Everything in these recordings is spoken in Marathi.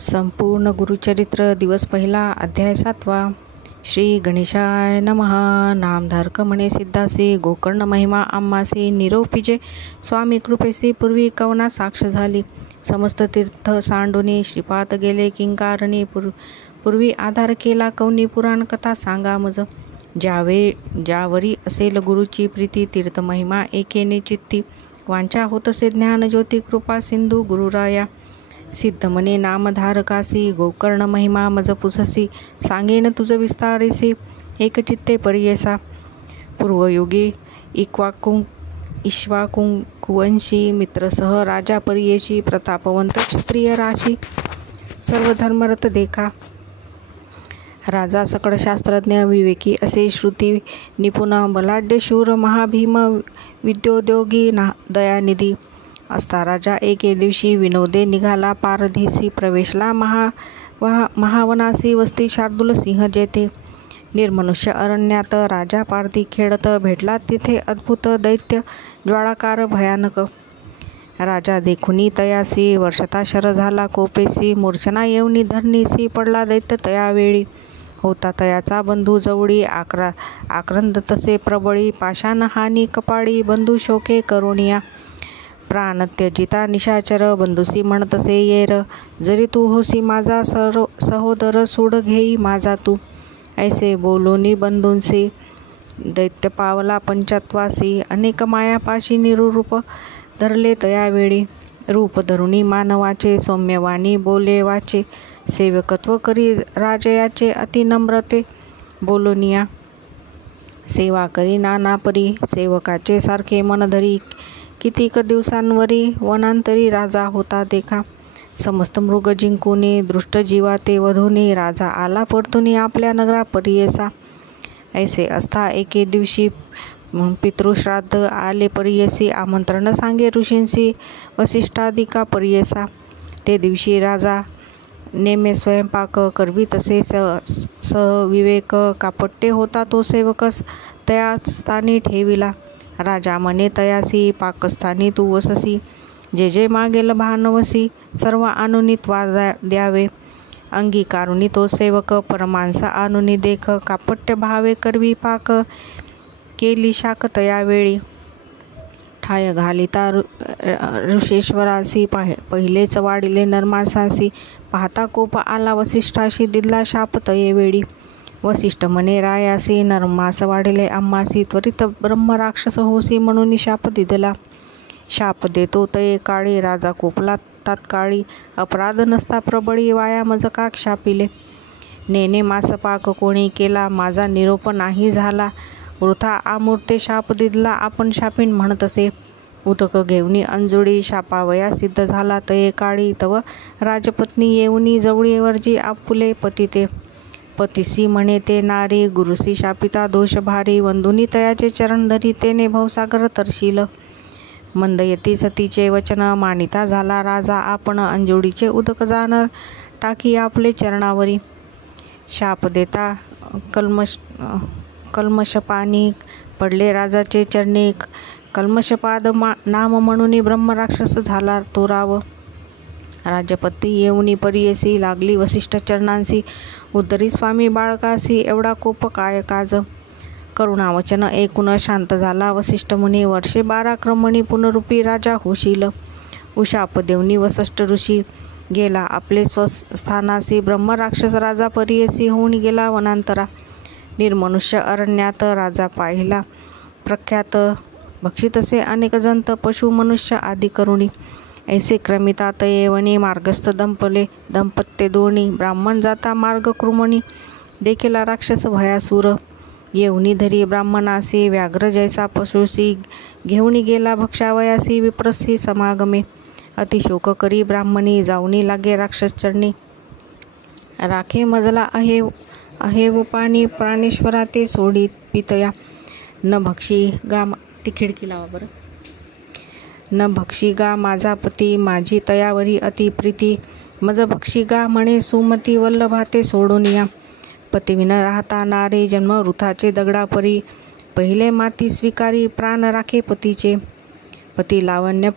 संपूर्ण गुरुचरित्र दिवस पहिला अध्याय 7. श्री गणेशाय नमः. नामधारक म्हणे सिद्धासी, गोकर्ण महिमा आम्हासी निरोपिजे. स्वामी कृपेसी पूर्वी कवना साक्ष झाली. समस्त तीर्थ सांडुनी श्रीपाद गेले किंकारणी. पूर्वी आधार केला कवनी पुराण कथा सांगा मज. ज्यावरी असेल गुरुची प्रीती, तीर्थ महिमा एकेने चित्ती. वांछा होतसे ज्ञान ज्योती, कृपा सिंधू गुरुराया. सिद्ध मने नामधारकासी, गोकर्ण महिमा मज पुससी. सांगेन तुझ विस्तारेसी, एक चित्ते परियेसा. पूर्वयुगी इक्ष्वाकुवंशी, मित्रसह राजा परियेशी. प्रतापवंत क्षत्रिय राशी, सर्व धर्मरत देखा. राजा सकळ शास्त्रज्ञ, विवेकी असे श्रुती निपुण. बलाढ्य शूर महाभीम, विद्योद्योगी दयानिधी. असता राजा एके दिवशी विनोदे निघाला पारधीसी. प्रवेशला महावनासी, वस्ती शार्दूल सिंह जेथे. निर्मनुष्य अरण्यात राजा पारधी खेळत. भेटला तिथे अद्भुत दैत्य ज्वाळाकार भयानक. राजा देखुनी तयासी, वर्षता शर झाला कोपेसी. मूर्छना येऊनी धरणीसी, पडला दैत्य तयावेळी. होता तयाचा बंधू जवळी, आक्रंद तसे प्रबळी. पाषाण हानी कपाळी, बंधू शोके करुणिया. प्राण त्यजिता निशाचर, बंधुसी म्हणतसे येर. जरी तू होसी माझा सहोदर, सूड घेई माझा तू. ऐसे बोलोनी बंधूंसी, दैत्य पावला पंचत्वासी. अनेक मायापाशी निरूप धरले तयावेळी. रूप धरुणी मानवाचे, सौम्यवाणी बोले वाचे. सेवकत्व करी राजयाचे, अति नम्रते बोलोनिया. सेवा करी नाना परी, सेवकाचे सारखे मन धरी. कितीक दिवसांवरी वनांतरी राजा होता देखा. समस्त मृग जिंकुनी, दृष्ट जीवा ते वधूनी. राजा आला परतुनी आपल्या नगरा परियेसा. ऐसे असता एके दिवशी पितृश्राद्ध आले परियेसी. आमंत्रण सांगे ऋषींसी, वसिष्ठादिका परियेसा. ते दिवशी राजा नेमे स्वयंपाक करवी तसे सहविवेक. कापट्टे होता तो सेवकस, तया स्थानी ठेविला. राजा म्हणे तयासी, पाकस्थानी तू वससी. जे जे मागेल भानवसी, सर्व आणुनी द्यावे. अंगीकारुनी तो सेवक, परमांस आणुनी देख. कापट्य भावे करवी पाक, केली शाक तयावेळी. ठाय घालिता ऋषेश्वरासी, पहिलेच वाढिले नरमांसासी. पाहता कोप आला वसिष्ठाशी, दिदला शाप तयेवेळी. वसिष्ठ म्हणे रायासी, नरमास वाढिले आम्हासी. त्वरित ब्रह्मराक्षस होसी, म्हणून शाप दिदला. शाप देतो तये काळी, राजा कोपला तात्काळी. अपराध नसता प्रबळी, वाया मज का शापिले. नेने मास पाक कोणी केला, माझा निरोप नाही झाला. वृथा आमूर्ते शाप दिदला, आपण शापीन म्हणतसे. उदक घेऊनी अंजुळी, शापावया सिद्ध झाला तये काळी. तव राजपत्नी येऊनी जवळी, वर्जी आपुले पती ते. पतीसी म्हणे ते नारी, गुरुसी शापिता दोष भारी. वंदुनी तयाचे चरण धरी, तेने भवसागर तरशील. मंदयती सतीचे वचन, मानिता झाला राजा आपण. अंजुळीचे उदक जाणार, टाकी आपले चरणावरी. शाप देता कल्मषपानी, पडले राजाचे चरणी. कल्मषपाद नाम म्हणून, ब्रह्मराक्षस झाला तो राव. राजपत्नी येऊनी परियेसी, लागली वसिष्ठ चरणांसी. उद्धरी स्वामी बाळकासी, एवढा कोप काय काज. करुणावचन ऐकून शांत झाला वसिष्ठ मुनी. वर्षे 12 क्रमणी पुनरूपी राजा होशील. उशाप देवनी वसिष्ठ ऋषी, गेला आपले स्वस्थानासी. ब्रह्मराक्षस राजा परियेसी, होऊन गेला वनांतरा. निर्मनुष्य अरण्यात राजा पाहिला प्रख्यात. भक्षितसे अनेक जंत, पशु मनुष्य आदी करुणी. ऐसे क्रमिता तयेवनी, मार्गस्थ दंपत्य दोणी. ब्राह्मण जाता मार्ग कृमणी, देखील राक्षस भयासूर. येऊनी धरी ब्राह्मणासी, व्याघ्र जैसा पशुसी. घेऊनी गेला भक्षावयासी, विप्रसी समागमे. अतिशोक करी ब्राह्मणी, जाऊनी लागे राक्षस चरणी. राखे मजला अहेव पाणी, प्राणेश्वरा ते सोडी पितया. न भक्षी गा, ती खिडकी लावा बरं. न भक्षी गा माझा पती, माझी तयावरी अति प्रीती. मज भक्षी गा म्हणे सुमती, वल्लभाते सोडून या. पतिविन राहता नारी, जन्म वृथाचे दगडा परी. पहिले माती स्वीकारी, प्राण राखे पतीचे. पती लावण्य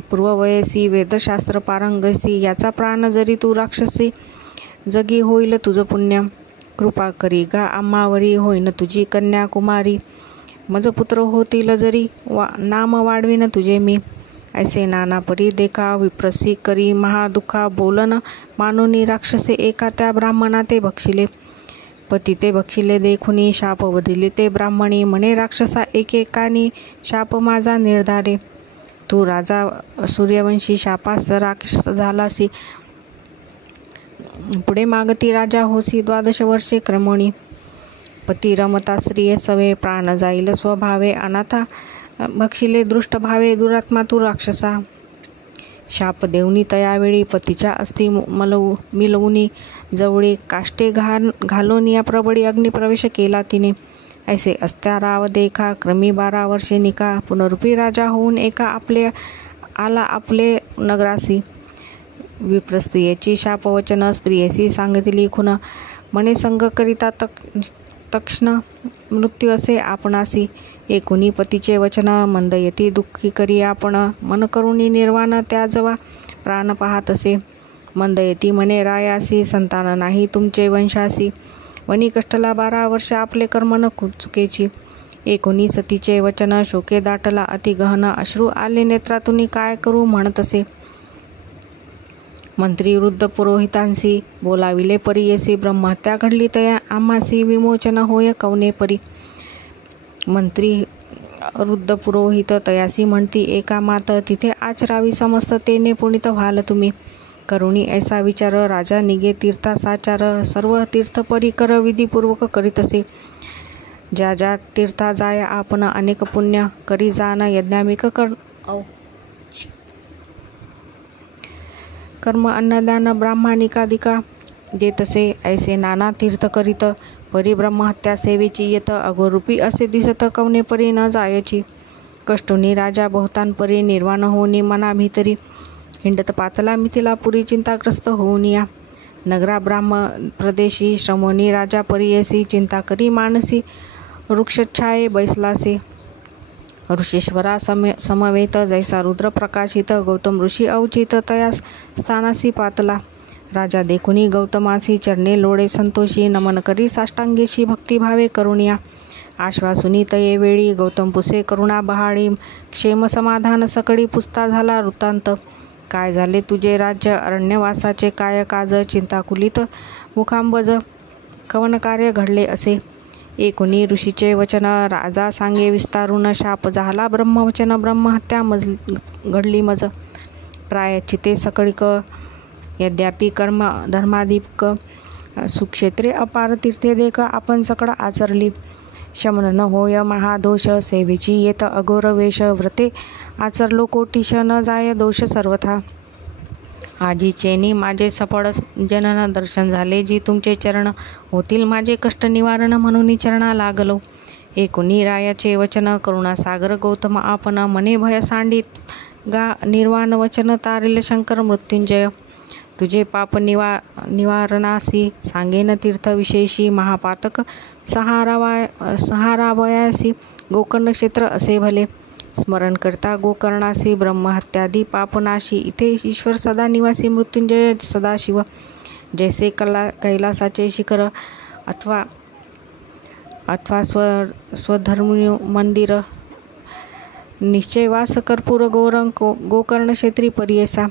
पूर्ववयसी वेदशास्त्र पारंगसी, याचा प्राण जरी तू राक्षसी, जगी होईल तुझं पुण्य. कृपा करी गा आम्हावरी, होईन तुझी कन्या कुमारी. मज पुत्र होतील जरी, नाम वाढवीन तुझे मी. ऐसे नाना परी देखा, विप्रसी करी महादुखा. बोलन मानुनी राक्षसे, एका त्या ब्राह्मणा ते भक्षिले. पती ते भक्षिले देखुनी, शाप वदिले ते ब्राह्मणी. म्हणे राक्षसा एकेकानी, शाप माझा निर्धारे. तू राजा सूर्यवंशी, शापास राक्षस झालासी. पुढे मागती राजा होसी, 12 वर्षे क्रमणी. पती रमता स्त्रिये सवे, प्राण जाईल स्वभावे. अनाथा भक्षिले दृष्ट भावे, दुरात्मा तू राक्षसा. शाप देऊनी तयावेळी, पतीच्या अस्ती मिलवूनी. जवळी काष्टे घालून या प्रबळी अग्निप्रवेश केला तिने. ऐसे असत्या राव देखा, क्रमी 12 वर्षे निका. पुनरुपी राजा होऊन एका आला आपले नगरासी. विप्रस्त्रियेची शापवचन, स्त्रियेसी सांगितली खुन. मने संग करिता तक्षण मृत्यू असे आपणासी. एकुनी पतीचे वचन, मंदयती दुःखी करी आपण. मन करुणी निर्वाण त्याजवा, प्राण पाहत असे. मंदयती म्हणे रायासी, संतान नाही तुमचे वंशासी. वनी कष्टला 12 वर्ष, आपले कर्म न चुकेची. एकुनी सतीचे वचन, शोके दाटला अति गहन. अश्रू आले नेत्रातून, काय करू म्हणत असे. मंत्री वृद्ध पुरोहितांसी, बोलाविले परियेसी. ब्रह्महत्या घडली तया आम्हासी, विमोचन होय कवने परी. मंत्री वृद्ध पुरोहित तयासी म्हणती, एका मात तिथे आचरावी समस्त. तेने पुनित व्हाल तुम्ही. करुणी ऐसा विचार, राजा निगे तीर्था साचार. सर्व तीर्थ परिकर विधीपूर्वक करीत असे. ज्या ज्या तीर्था जाय आपण, अनेक पुण्य करी जाण. यज्ञामिक कर्म अन्नदान ब्राह्मणिकादिका देतसे. ऐसे नाना तीर्थ करीत, परी ब्रह्महत्या सेवेची येत. अघोरूपी असे दिसत, कवने परी न जायची. कष्टुनी राजा बहुतान परी, निर्वाण होऊनी मना भीतरी. हिंडत पातला मिथिलापुरी, चिंताग्रस्त होऊन या. नगरा ब्राह्म प्रदेशी, श्रमोनी राजा परियसी. चिंता करी मानसी, वृक्षछाये बैसलासे. ऋषीश्वरा समवेत, जैसा रुद्र प्रकाशित. गौतम ऋषी अवचित, तया स्थानासी पातला. राजा देखुनी गौतमासी, चरणे लोळे संतोषी. नमन करी साष्टांगेशी, भक्तिभावे करुणिया. आश्वासुनी तये वेळी, गौतम पुसे करुणा बहाळी. क्षेम समाधान सकळी, पुसता झाला वृत्तांत. काय झाले तुझे राज्य, अरण्यवासाचे काय काज. चिंताकुलित मुखांबज, कवन कार्य घडले असे. एकुनी ऋषीचे वचन, राजा सांगे विस्तारून. शाप झाला ब्रह्मवचन, ब्रह्महत्या घडली मज. प्रायश्चिते सकळिक, यद्यापि कर्म धर्माधिक. सुक्षेत्रे अपार तीर्थे देख, आपण सकळ आचरली. शमन न होय महादोष, सेवेची येत अघोर वेश. व्रते आचरलो कोटीश, न जाय दोष सर्वथा. आजीचेनी माझे सफळ जनन, दर्शन झाले जी तुमचे चरण. होतील माझे कष्ट निवारण, म्हणून चरणा लागलो. एकुनी रायाचे वचन, करुणासागर गौतम आपण. मने भय सांडित गा निर्वाण वचन. तारिल शंकर मृत्युंजय. तुझे पाप निवारणासी, सांगेन तीर्थ विशेषी. महापातक सहारावयासी, गोकर्ण क्षेत्र असे भले. स्मरण करता गोकर्णासी, ब्रह्महत्यादी पापनाशी. इथे ईश्वर सदा निवासी, मृत्युंजय सदाशिव. जैसे कैलासाचे शिखर, अथवा स्वधर्मी मंदिर. निश्चयवास कर्पूर गौरंग, गोकर्ण क्षेत्री परियेसा.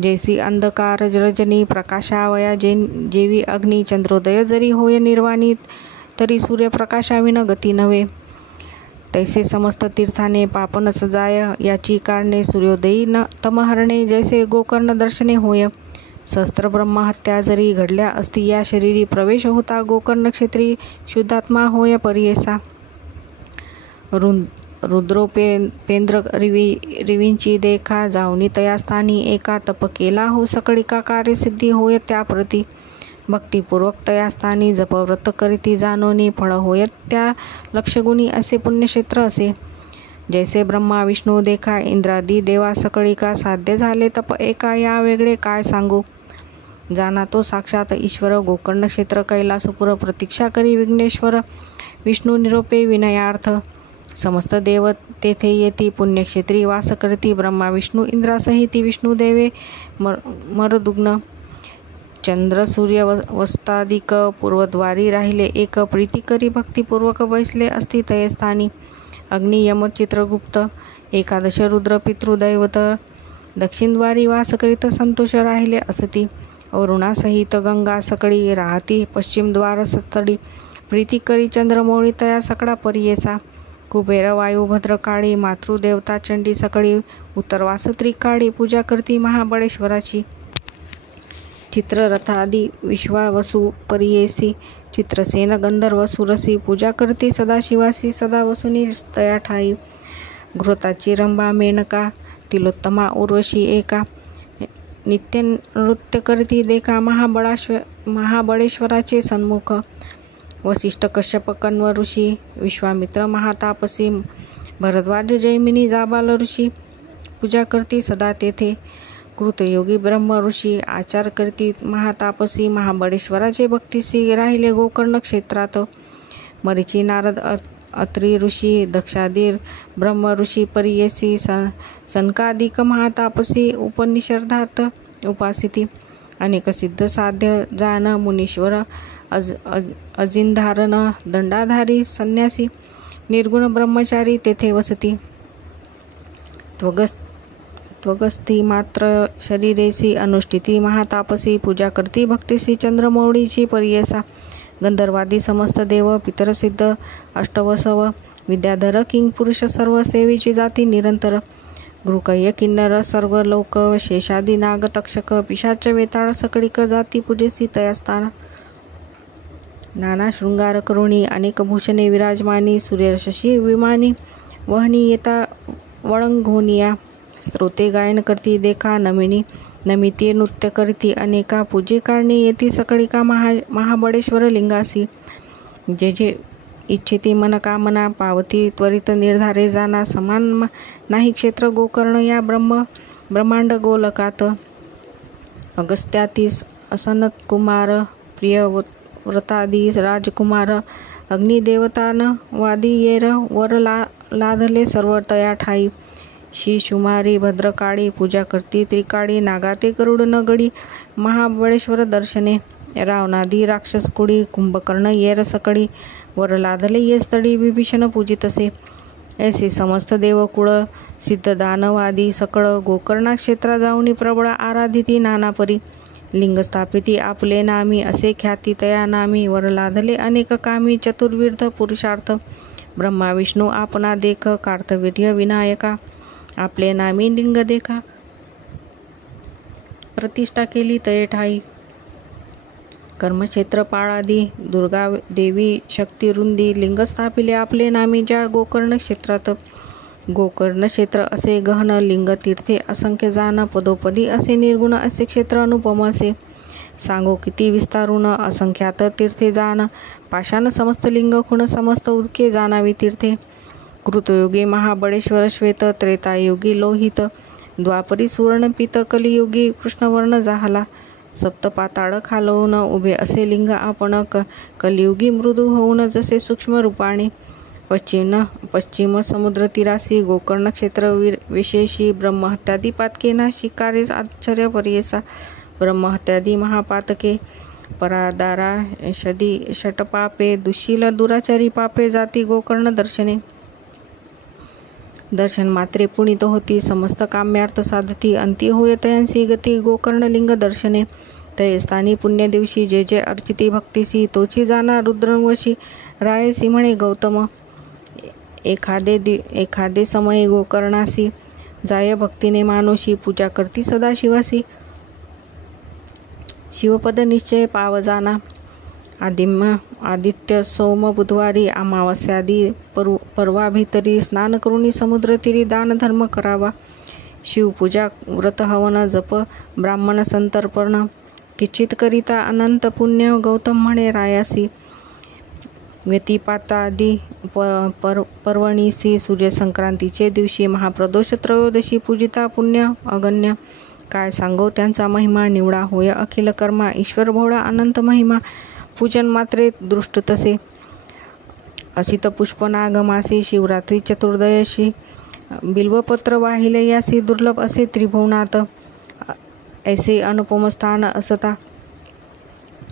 जैसी अंधकार रजनी, प्रकाशावया जेवी अग्नी. चंद्रोदय जरी होय निर्वाणी, तरी सूर्यप्रकाशाविन गती नव्हे. तैसे समस्त तीर्थाने पापन सजाय, याची कारणे सूर्योदयी न तमहरणे. जैसे गोकर्ण दर्शने होय. सहस्त्र ब्रह्महत्या जरी घडल्या असती, या शरीरी प्रवेश होता गोकर्ण क्षेत्री. शुद्धात्मा होय परियेसा. रुद्रोपेंद्र रिवींची देखा, जाऊनी तया स्थानी. एका तप केला हो सकळिका, कार्यसिद्धी होय त्या प्रती. भक्तिपूर्वक तया स्थानी, जपव्रत करीती जाणोनी. फळ होय त्या लक्षगुणी, असे पुण्यक्षेत्र असे. जैसे ब्रह्मा विष्णू देखा, इंद्रादी देवा सकळिका. साध्य झाले तप एका, या वेगळे काय सांगू. जाना तो साक्षात ईश्वर, गोकर्ण क्षेत्र कैलासपुर. प्रतीक्षा करी विघ्नेश्वर, विष्णू निरोपे विनयार्थ. समस्त देव तेथे येती, पुण्यक्षेत्री वास करती, ब्रह्मा विष्णू इंद्रासहिती विष्णुदेवे मरदुग्न चंद्र सूर्य वस्तादिक पूर्वद्वारी राहिले एक, प्रीती करी भक्तिपूर्वक बैसले असती तयस्थानी, अग्नि यम चित्रगुप्त एकादश रुद्र पितृदैवत दक्षिणद्वारी वास करीत संतोष राहिले असती, वरुणासहित गंगा सकळी राहती पश्चिमद्वार स्थळी, प्रीती करी चंद्रमौळी तया सकळा परियेसा, कुबेर वायू भद्रकाळी मातृदेवता चंडी सकळी उत्तरवास त्रिकाळी, पूजा करती महाबळेश्वराची, चित्ररथादी विश्वावसु परियेसी, चित्रसेन गंधर्व सुरसी, पूजा करती सदाशिवासी, सदा वसुनी तया ठाई, घृताची रंभा मेनका तिलोत्तमा उर्वशी एका, नित्य नृत्य करती देखा महाबळेश्वराचे सन्मुख, वसिष्ठ कश्यप कण्व ऋषी विश्वामित्र महातापसी, भरद्वाज जैमिनी जाबाल ऋषी, पूजा करती सदा तेथे, कृतयोगी ब्रह्म ऋषी आचार करती महातापसी, महाबळेश्वराचे भक्तीसी राहिले गोकर्ण क्षेत्रात, मरीची नारद अत्री ऋषी दक्षादीर ब्रह्म ऋषी परियेसी, सनकादिक महातापसी उपनिषदार्थ उपासिती, अनेक सिद्ध साध्य जान मुनीश्वर अजिंधारण दंडाधारी संन्यासी, निर्गुण ब्रह्मचारी तेथे वसती, त्वगस्थी मात्र शरीरेसी अनुष्ठिती महातापसी, पूजा करती भक्तीसी चंद्रमौळीची परियेसा, गंधर्वादी समस्त देव पितरसिद्ध अष्टवसव विद्याधर किंग पुरुष सर्व सेवेची जाती निरंतर, गृकय्य किन्नर सर्व लोक शेषादी नाग तक्षक पिशाच वेताळ सकळिक जाती पूजेसी तयास्थान, नाना शृंगार करुणी अनेक भूषणे विराजमानी, सूर्यशशी विमानी वहनी येता वळंघोनिया, स्त्रोते गायन करती देखा नमिती नृत्य करती अनेका, पूजे कारणी येती सकळिका महाबळेश्वर लिंगासी, जे जे इच्छिती मन कामना पावती त्वरित निर्धारे जाना, समान नाही क्षेत्र गोकर्ण या ब्रह्मांड गोलकात, अगस्त्यातीस असनत कुमार प्रियव्रतादी राजकुमार, अग्निदेवतान वादी येर वर लाधले सर्व तया ठाई, शिशुमारी भद्रकाळी पूजा करती त्रिकाळी, नागाते गरुड नगडी महाबळेश्वर दर्शने, रावणादी राक्षसकुडी कुंभकर्ण येर सकळी, वर लाधले ये स्थळी विभीषण पूजितसे, ऐसे समस्त देवकुळ सिद्ध दानवादी सकळ गोकर्णा क्षेत्रा जाऊनी प्रबळ आराधिती नानापरी, लिंग स्थापिती आपले नामी असे ख्याती तया नामी, वर लाधले अनेक कामी चतुर्विध पुरुषार्थ, ब्रह्मा विष्णू आपणा देख कार्तवीर्य विनायका, आपले नामी लिंग देखा, प्रतिष्ठा केली तये ठाई, कर्मक्षेत्र पाळादी दुर्गा देवी शक्ती रुंदी, लिंग स्थापिले आपले नामी ज्या गोकर्ण क्षेत्रात, गोकर्ण क्षेत्र असे गहन लिंग तीर्थे असंख्य जान, पदोपदी असे निर्गुण असे क्षेत्र अनुपम असे, सांगो किती विस्तारून असंख्यात तीर्थे जान, पाषाण समस्त लिंग खुण समस्त उदके जाणावी तीर्थे, कृतयोगी महाबळेश्वर श्वेत, त्रेतायुगी लोहित, द्वापरी सुवर्ण पीत, कलियुगी कृष्णवर्ण जाहला, सप्तपाताळ खालवून उभे असे लिंग आपण, कलियुगी मृदू होऊन जसे सूक्ष्म रूपाने, पश्चिम समुद्र तीरासी गोकर्ण क्षेत्र विशेषी, ब्रह्महत्यादी पातके नाशी कार्य आश्चर्य परियेसा, ब्रह्महत्यादी महापातके परादारा शदी षटपापे, दुःशील दुराचारी पापे जाती गोकर्ण दर्शने, दर्शन मात्रे पुनित होती समस्त काम्यार्थ साधती, अंती होय तयांसी गती गोकर्ण लिंग दर्शने, तये स्थानी पुण्य दिवशी जे जे अर्चिती भक्तीसी, तोची जाना रुद्रवशी रायसी म्हणे गौतम, एखादे समये गोकर्णासी जाय भक्तीने मानुषी, पूजा करती सदाशिवासी, शिवपद निश्चय पाव जाना, आदित्य सोम बुधवारी अमावास्यादी पर्वाभितरी, स्नान करुणी समुद्र तीरी दान धर्म करावा, शिवपूजा व्रत हवन जप ब्राह्मण संतर्पण, किचित करिता अनंत पुण्य गौतम म्हणे रायासी, व्यतिपातादी पर्वणीसी, सूर्यसंक्रांतीचे दिवशी महाप्रदोष त्रयोदशी पूजिता पुण्य अगण्य, काय सांगो त्यांचा महिमा निवडा होय अखिल कर्मा, ईश्वर भोळा अनंत महिमा, पूजन मात्रे दृष्ट तसे, असित पुष्पनागमासी शिवरात्री चतुर्दशी बिल्वपत्र वाहिले यासी दुर्लभ असे त्रिभुवनात ऐसे अनुपम स्थान असता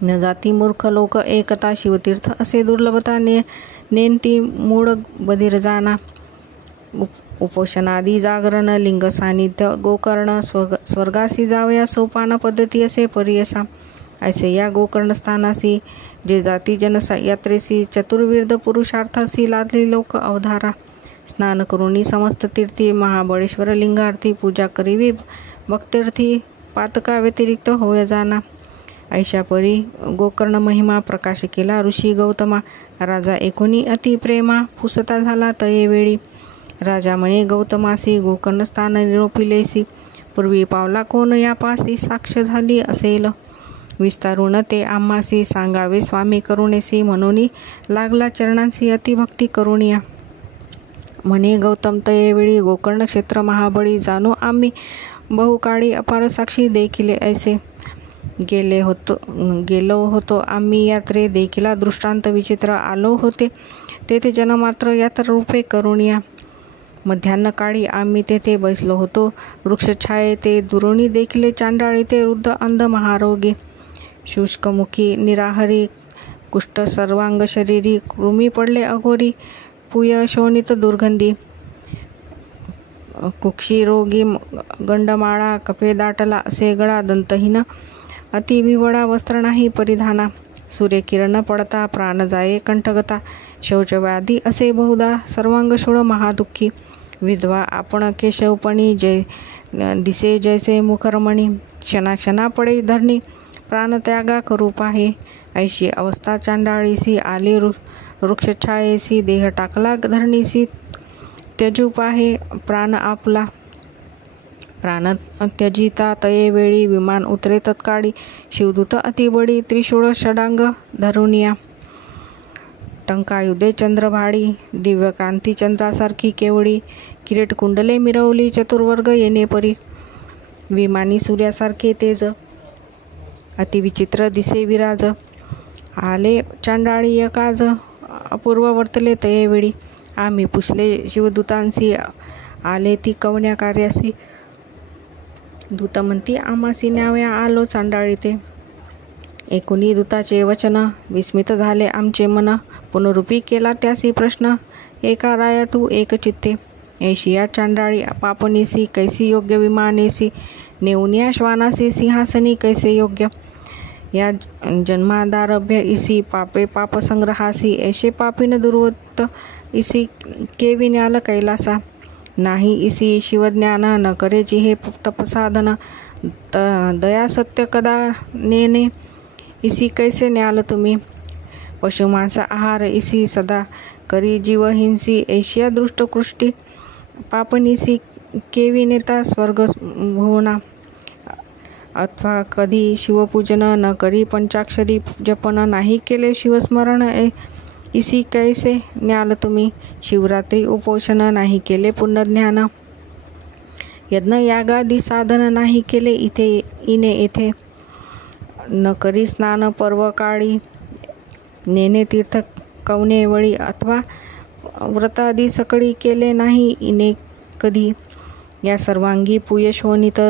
न जाती मूर्ख लोक एकता शिवतीर्थ असे दुर्लभता नेंती मूळ बधीर जाना उपोषणादी जागरण लिंग सानिध्य गोकर्ण स्वर्गासी जावया सोपान पद्धती असे परियसा ऐसे या गोकर्ण स्थानासी जे जाती जन यात्रेसी चतुर्विध पुरुषार्थासी लादली लोक अवधारा स्नान करुणी समस्त तीर्थी महाबळेश्वर लिंगार्थी पूजा करीवी भक्तीर्थी पातका व्यतिरिक्त होय जाना ऐशा परी गोकर्ण महिमा प्रकाश केला ऋषी गौतमा राजा एकोणी अति प्रेमा पुसता झाला तये वेळी राजा म्हणे गौतमासी गोकर्ण स्थान निरोपिलेसी पूर्वी पावला कोण यापासी साक्ष झाली असेल विस्तारून ते आम्हासी सांगावे स्वामी करुणेसी म्हणून लागला चरणांसी अतिभक्ती करुणिया म्हणे गौतम तयेवेळी गोकर्ण क्षेत्र महाबळी जाणू आम्ही बहुकाळी अपार साक्षी देखिले ऐसे गेलो होतो आम्ही यात्रे देखिला दृष्टांत विचित्र आलो होते तेथे जनमात्र यात्रा रूपे करुणिया मध्यान्ह काळी आम्ही तेथे बसलो होतो वृक्षछाये ते दुरुणी देखिले चांडाळी ते वृद्ध अंध महारोगी शुष्कमुखी निराहारी कुष्ठ सर्वांग शरीरी कृमी पडले अघोरी पुय शोणित दुर्गंधी कुक्षी रोगी गंडमाळा कपे दाटला असे गळा दंतहीन अति विवळा वस्त्र नाही परिधाना सूर्यकिरण पडता प्राण जाये कंठगता शौचव्याधी असे बहुधा सर्वांग शूळ महादुःखी विधवा आपण केशवपणी दिसे जैसे मुखरमणी क्षणाक्षणा पडे धरणी प्राणत्यागा करू पाहे ऐशी अवस्था चांडाळीसी आली वृक्षछायेसी देह टाकला धरणीसी त्यजू पाहे प्राण आपला प्राण त्यजिता तये वेळी विमान उतरे तत्काळी शिवदूत अतिबडी त्रिशूळ षडांग धरुनिया टंकायुधे चंद्रभाडी दिव्यकांती चंद्रासारखी केवळी किरीट कुंडले मिरवली चतुर्वर्ग येणे परी विमानी सूर्यासारखे तेज अतिविचित्र दिसे विराज आले चांडाळी यकाज अपूर्व वर्तले तयेवेळी आम्ही पुसले शिवदूतांसी आले ती कवन्या कार्यासी दूतमंती आमासी न्याव्या आलो चांडाळी ते एकुणी दूताचे वचन विस्मित झाले आमचे मन पुनरुपी केला त्यासी प्रश्न एका राया तू एक चित्ते ऐशिया चांडाळी पापनीसी कैसी योग्य विमानेसी नेऊनिया श्वानासी सिंहासनी कैसे योग्य या जन्मादारभ्य इसी पापे पापसंग्रहासी ऐशे पापीन दुर्वत इसी केविन्याल कैलासा नाही इसी शिवज्ञान न करेची हे तपसाधन दया सत्य कदा नेने इसी कैसे न्याल तुम्ही पशुमांस आहार इसी सदा करी जीवहिंसी ऐशिया दृष्टकृष्टी पापनिसी केवी नेता स्वर्ग भुवना अथवा कधी शिवपूजन न करी पंचाक्षरी जपन नाही केले शिवस्मरण इसी कैसे न्याल तुम्ही शिवरात्री उपोषण नाही केले पुण्यज्ञान यज्ञ यागादी साधन नाही केले इने येथे न करी स्नान पर्व काळी नेने तीर्थ कवनेवळी अथवा व्रतादी सकळी केले नाही इने कधी या सर्वांगी पुयशोनित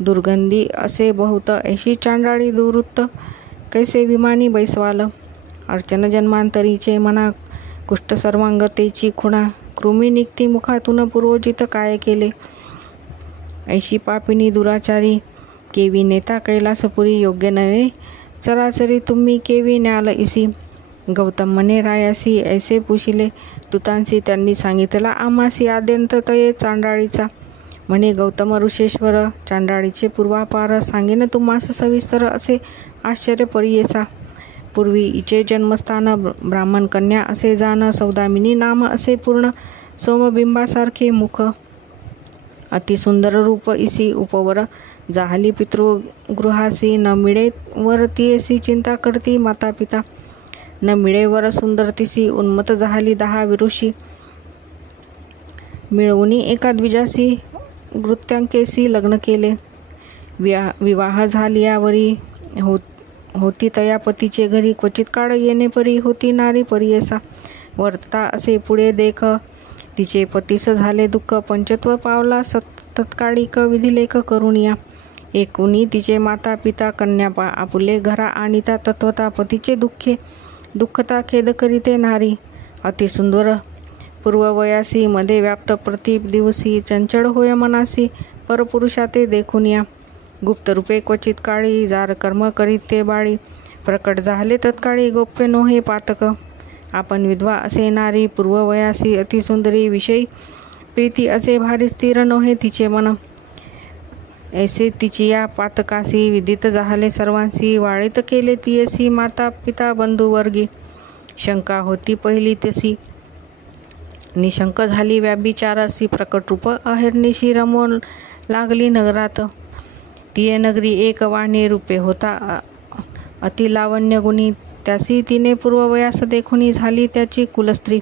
दुर्गंधी असे बहुत ऐशी चांडाळी दुवृत्त कैसे विमानी बैसवाल अर्चन जन्मांतरीचे मना कुष्ठ सर्वांगतेची खुणा कृमी निघती मुखातून पूर्वजित काय केले ऐशी पापिनी दुराचारी केवी नेता कैलासपुरी योग्य नव्हे चराचरी तुम्ही केवी न्याल इसी गौतम मने रायासी ऐसे पुशिले दूतांसी त्यांनी सांगितला आम्हासी आद्यंत तये चांडाळीचा म्हणे गौतम ऋषेश्वर चांडाळीचे पूर्वापार सांगेन तुम्हास सविस्तर असे आश्चर्य परियेसा पूर्वी इचे जन्मस्थान ब्राह्मण कन्या असे जाण सौदामिनी नाम असे पूर्ण सोमबिंबासारखे मुख अतिसुंदर रूप इसी उपवर जाहली पितृगृहासी न मिळे वर तियेसी चिंता करती माता पिता न मिळे वर सुंदर तिसी उन्मत जाहली 10 विरुषी मिळवणी एका द्विजासी वृत्यांकेसी लग्न केले विवाह झालियावरी होती तया पतीचे घरी क्वचित काळ येणे परी होती नारी परियसा वर्तता असे पुढे देख. तिचे पतीस झाले दुःख, पंचत्व पावला तत्काळिक विधिलेख करुनिया. एकूणी तिचे माता पिता कन्या आपुले घरा आणिता तत्वता पतीचे दुःखता खेद करीते नारी. अतिसुंदर पूर्ववयासी मध्ये व्याप्त प्रति दिवसी चंचळ होय मनासी. परपुरुषाते देखुनिया गुप्त रूपे क्वचित काळी, जार कर्म करीते बाळी. प्रकट झाले तत्काळी गोप्य नोहे पातक. आपण विधवा असे नारी पूर्ववयासी अतिसुंदरी, विषयी प्रीती असे भारी स्थिर नोहे तिचे मन. ऐसे तिची या पातकासी विदित झाले सर्वांसी. वाळीत केले तियसी माता पिता बंधू वर्गी. शंका होती पहिली तशी, निशंक झाली व्याभिचारासी. प्रकट रूप अहिर्निशी रमो लागली नगरात. तिये नगरी एक वाणी रूपे होता अति लावण्य गुणी. त्यासी तिने पूर्ववयास देखुनी झाली त्याची कुलस्त्री.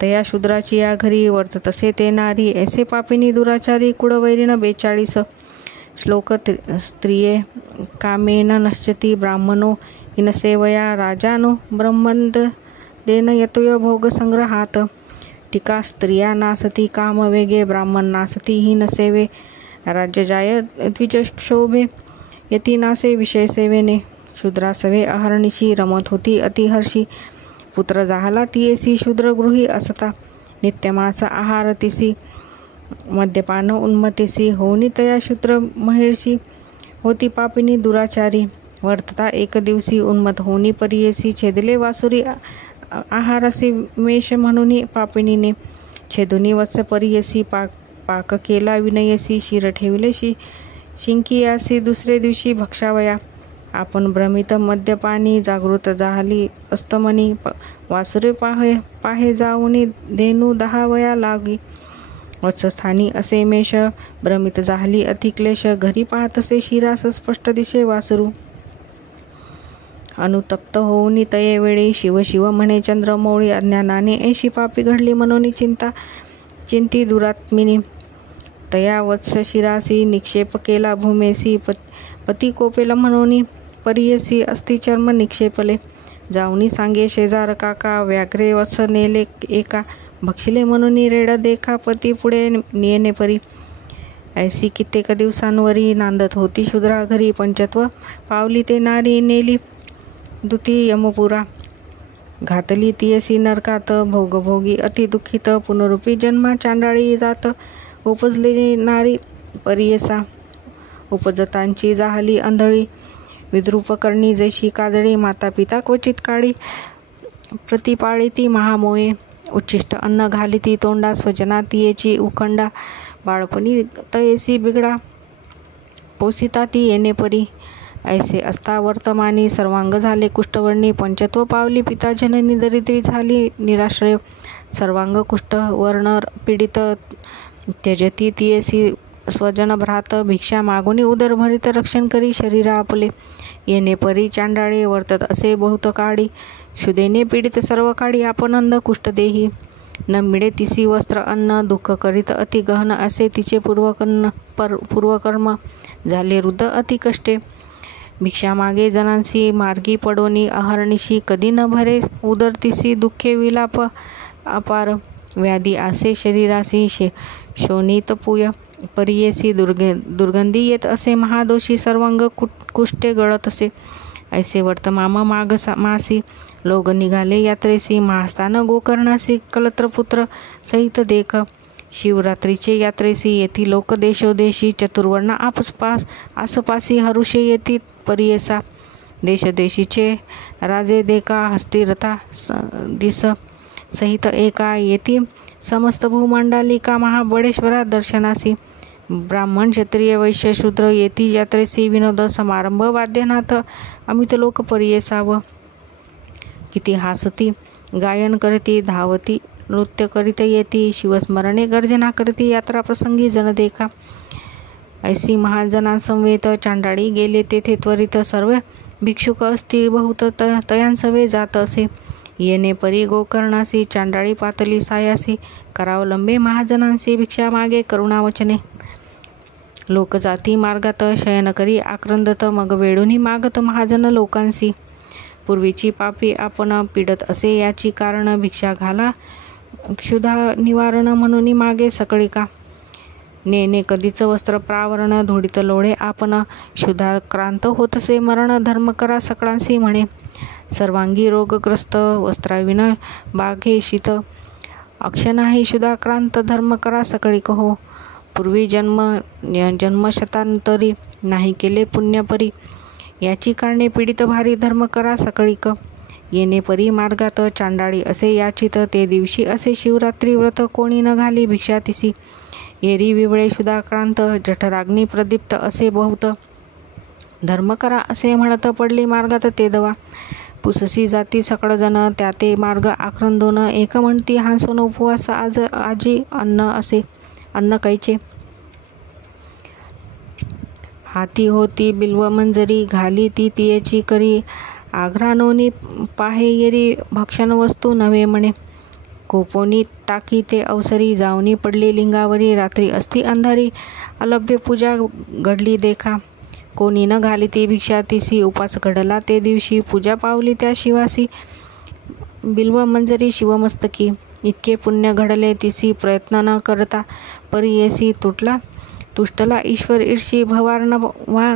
तया शूद्राची या घरी वर्ततसे ते नारी. ऐसे पापिनी दुराचारी कुळवैरीण 42. श्लोक. स्त्रिये कामेन नश्यती ब्राह्मणो हिनसेवया राजानो ब्रह्मंद देन यतोय भोग संग्रहात. टीका. स्त्रिया नासती काम वेगे, ब्राह्मण नासती हिनसेवे. राज्य जाय द्विजक्षोभे, यती नासे विषय सेवेने. शूद्रासवे अहर्निशी रमत होती अतिहर्षी. पुत्र झाला तियेसी शूद्रगृही असता. नित्यमाचा आहार तिसी, मद्यपान उन्मतेसी. होनी तया शूद्र महिषी, होती पापिनी दुराचारी. वर्तता एक दिवशी उन्मत होनी परियेसी. छेदले वासुरी आहारासी मेष म्हणून पापिनीने. छेदुनी वत्स परियेसी, पाक केला विनयसी. शिर ठेविले शिंकियासी, दुसरे दिवशी भक्षावया. आपण भ्रमित मद्यपानी, जागृत झाली अस्तमनी. वासुरे पाहे जाऊनी, धेनू 10 वया लागी. वत्सस्थानी असे मेष, भ्रमित झाली अतिक्लेश. घरी पाहतसे शिरास स्पष्ट दिशे वासरू. अनुतप्त होऊनी तये वेळी, शिव शिव म्हणे चंद्रमौळी. अज्ञानाने ऐशी पापी घडली म्हणून चिंती दुरात्मिनी. तया वत्स शिरासी निक्षेप केला भूमेसी. पती कोपेल म्हणून परियसी अस्ति चर्म निक्षेपले. जाऊनी सांगे शेजार काका, व्याघ्रे वत्स नेले एका. भक्षिले म्हणून रेड देखा, पती पुढे नियेने परी. ऐसी कित्येक दिवसांवरी नांदत होती शूद्रा घरी. पंचत्व पावली ते नारी, नेली दुती यमपुरा. घातली तियसी नरकात, भोगभोगी अति दुःखित. पुनरुपी जन्मा चांडाळी जात, उपजलेली नारी परियसा. उपजतांची जाहली अंधळी, विद्रूप करणी जैशी काजळी. माता पिता क्वचित काळी, प्रतिपाळी ती महामोये. उच्छिष्ट अन्न घालिती तोंडा, स्वजना तियेची उखंडा. बाळपणी तयेसी बिगडा, पोसिता ती येणे परी. ऐसे असता वर्तमानी, सर्वांग झाले कुष्ठवर्णी. पंचत्व पावली पिता जननी, दरिद्री झाली निराश्रय. सर्वांग कुष्ठ वर्ण पीडित, त्यजती तियेसी स्वजन भ्रात. भिक्षा मागुनी उदरभरित, रक्षण करी शरीरा आपले. येणे परी चांडाळे, वर्तत असे बहुत काळी. क्षुदेने पीडित सर्व काळी, आपण अंध कुष्ठ देही. न मिळे तिसी वस्त्र अन्न, दुःख करीत अति गहन असे तिचे पूर्वकर्म. झाले वृद्ध अति कष्टे, भिक्षा मागे जनांसी. मार्गी पडोनी अहर्निशी, कधी न भरे उदर तिसी. दुःखे विलाप अपार, व्याधी आसे शरीरासी. शोणित पुय परियेसी, दुर्गंधी येत असे महादोषी. सर्वांग कुष्ठे गळत असे. ऐसे वर्तमाम माघ मासी, लोग निघाले यात्रेसी. महास्थान गोकर्णासी, कलत्रपुत्र सहित देख. शिवरात्रीचे यात्रेसी, येथी लोक देशोदेशी. चतुर्वर्ण आसपासी, हरुषे येती परियेसा. देशदेशीचे राजे देखा, हस्तिरथा दिस सहित एका. येती समस्त भूमंडालिका, महाबळेश्वरा दर्शनासी. ब्राह्मण क्षत्रिय वैश्य शूद्र, येती यात्रेसी. विनोद समारंभ वाद्यनाथ, अमित लोक परियेसाव. किती हासती, गायन करती, धावती, नृत्य करीत येती. शिवस्मरणे गर्जना करती, यात्रा प्रसंगी जन देखा. ऐसी महाजनांसमवेत चांडाळी गेले तेथे त्वरित. सर्व भिक्षुक असती बहुत, तयांसवे जात असे. येणे परी गोकर्णासी, चांडाळी पातली सायासी. करावलंबे महाजनांसी, भिक्षा मागे करुणावचने. लोक जाती मार्गात, शयन करी आक्रंदत. मग वेळुनी मागत महाजन लोकांसी. पूर्वीची पापी आपण पीडत असे याची कारण भिक्षा घाला क्षुधा निवारण म्हणून मागे सकळी का. नेने कधीच वस्त्र प्रावरण धुडीत लोळे आपण क्षुधाक्रांत होतसे मरण धर्म करा सकळांसी म्हणे. सर्वांगी रोगग्रस्त वस्त्राविन बाघे शीत अक्षनाही क्षुधाक्रांत धर्म करा सकळी कहो. पूर्वी जन्मशतांतरी नाही केले पुण्यपरी याची कारणे पीडित भारी धर्म करा सकळीक. येणे परी मार्गात चांडाळी असे याचित ते दिवशी असे शिवरात्री व्रत कोणी न घाली भिक्षा तिसी. एरी विवळे क्षुधाक्रांत जठराग्नी प्रदीप्त असे बहुत धर्म करा असे म्हणत पडली मार्गात ते दवा. पुससी जाती सकळजण त्या ते मार्ग आक्रंदोन एक म्हणती हांसून उपवास आज आजी अन्न असे अन्न कैचे. हाती होती बिल्व मंजरी घाली ती तियेची करी आघ्रानोनी पाहे येरी भक्षण वस्तू नव्हे म्हणे. कोपोनी टाकी ते अवसरी जावनी पडली लिंगावरी रात्री असती अंधारी अलभ्य पूजा घडली देखा. कोणी न घाली ती भिक्षा तिसी उपास घडला ते दिवशी पूजा पावली त्या शिवासी बिल्व मंजरी शिवमस्तकी. इतके पुण्य घडले तिसी प्रयत्न न करता परियेसी तुष्टला ईश्वर ईर्षी भवार्ण वा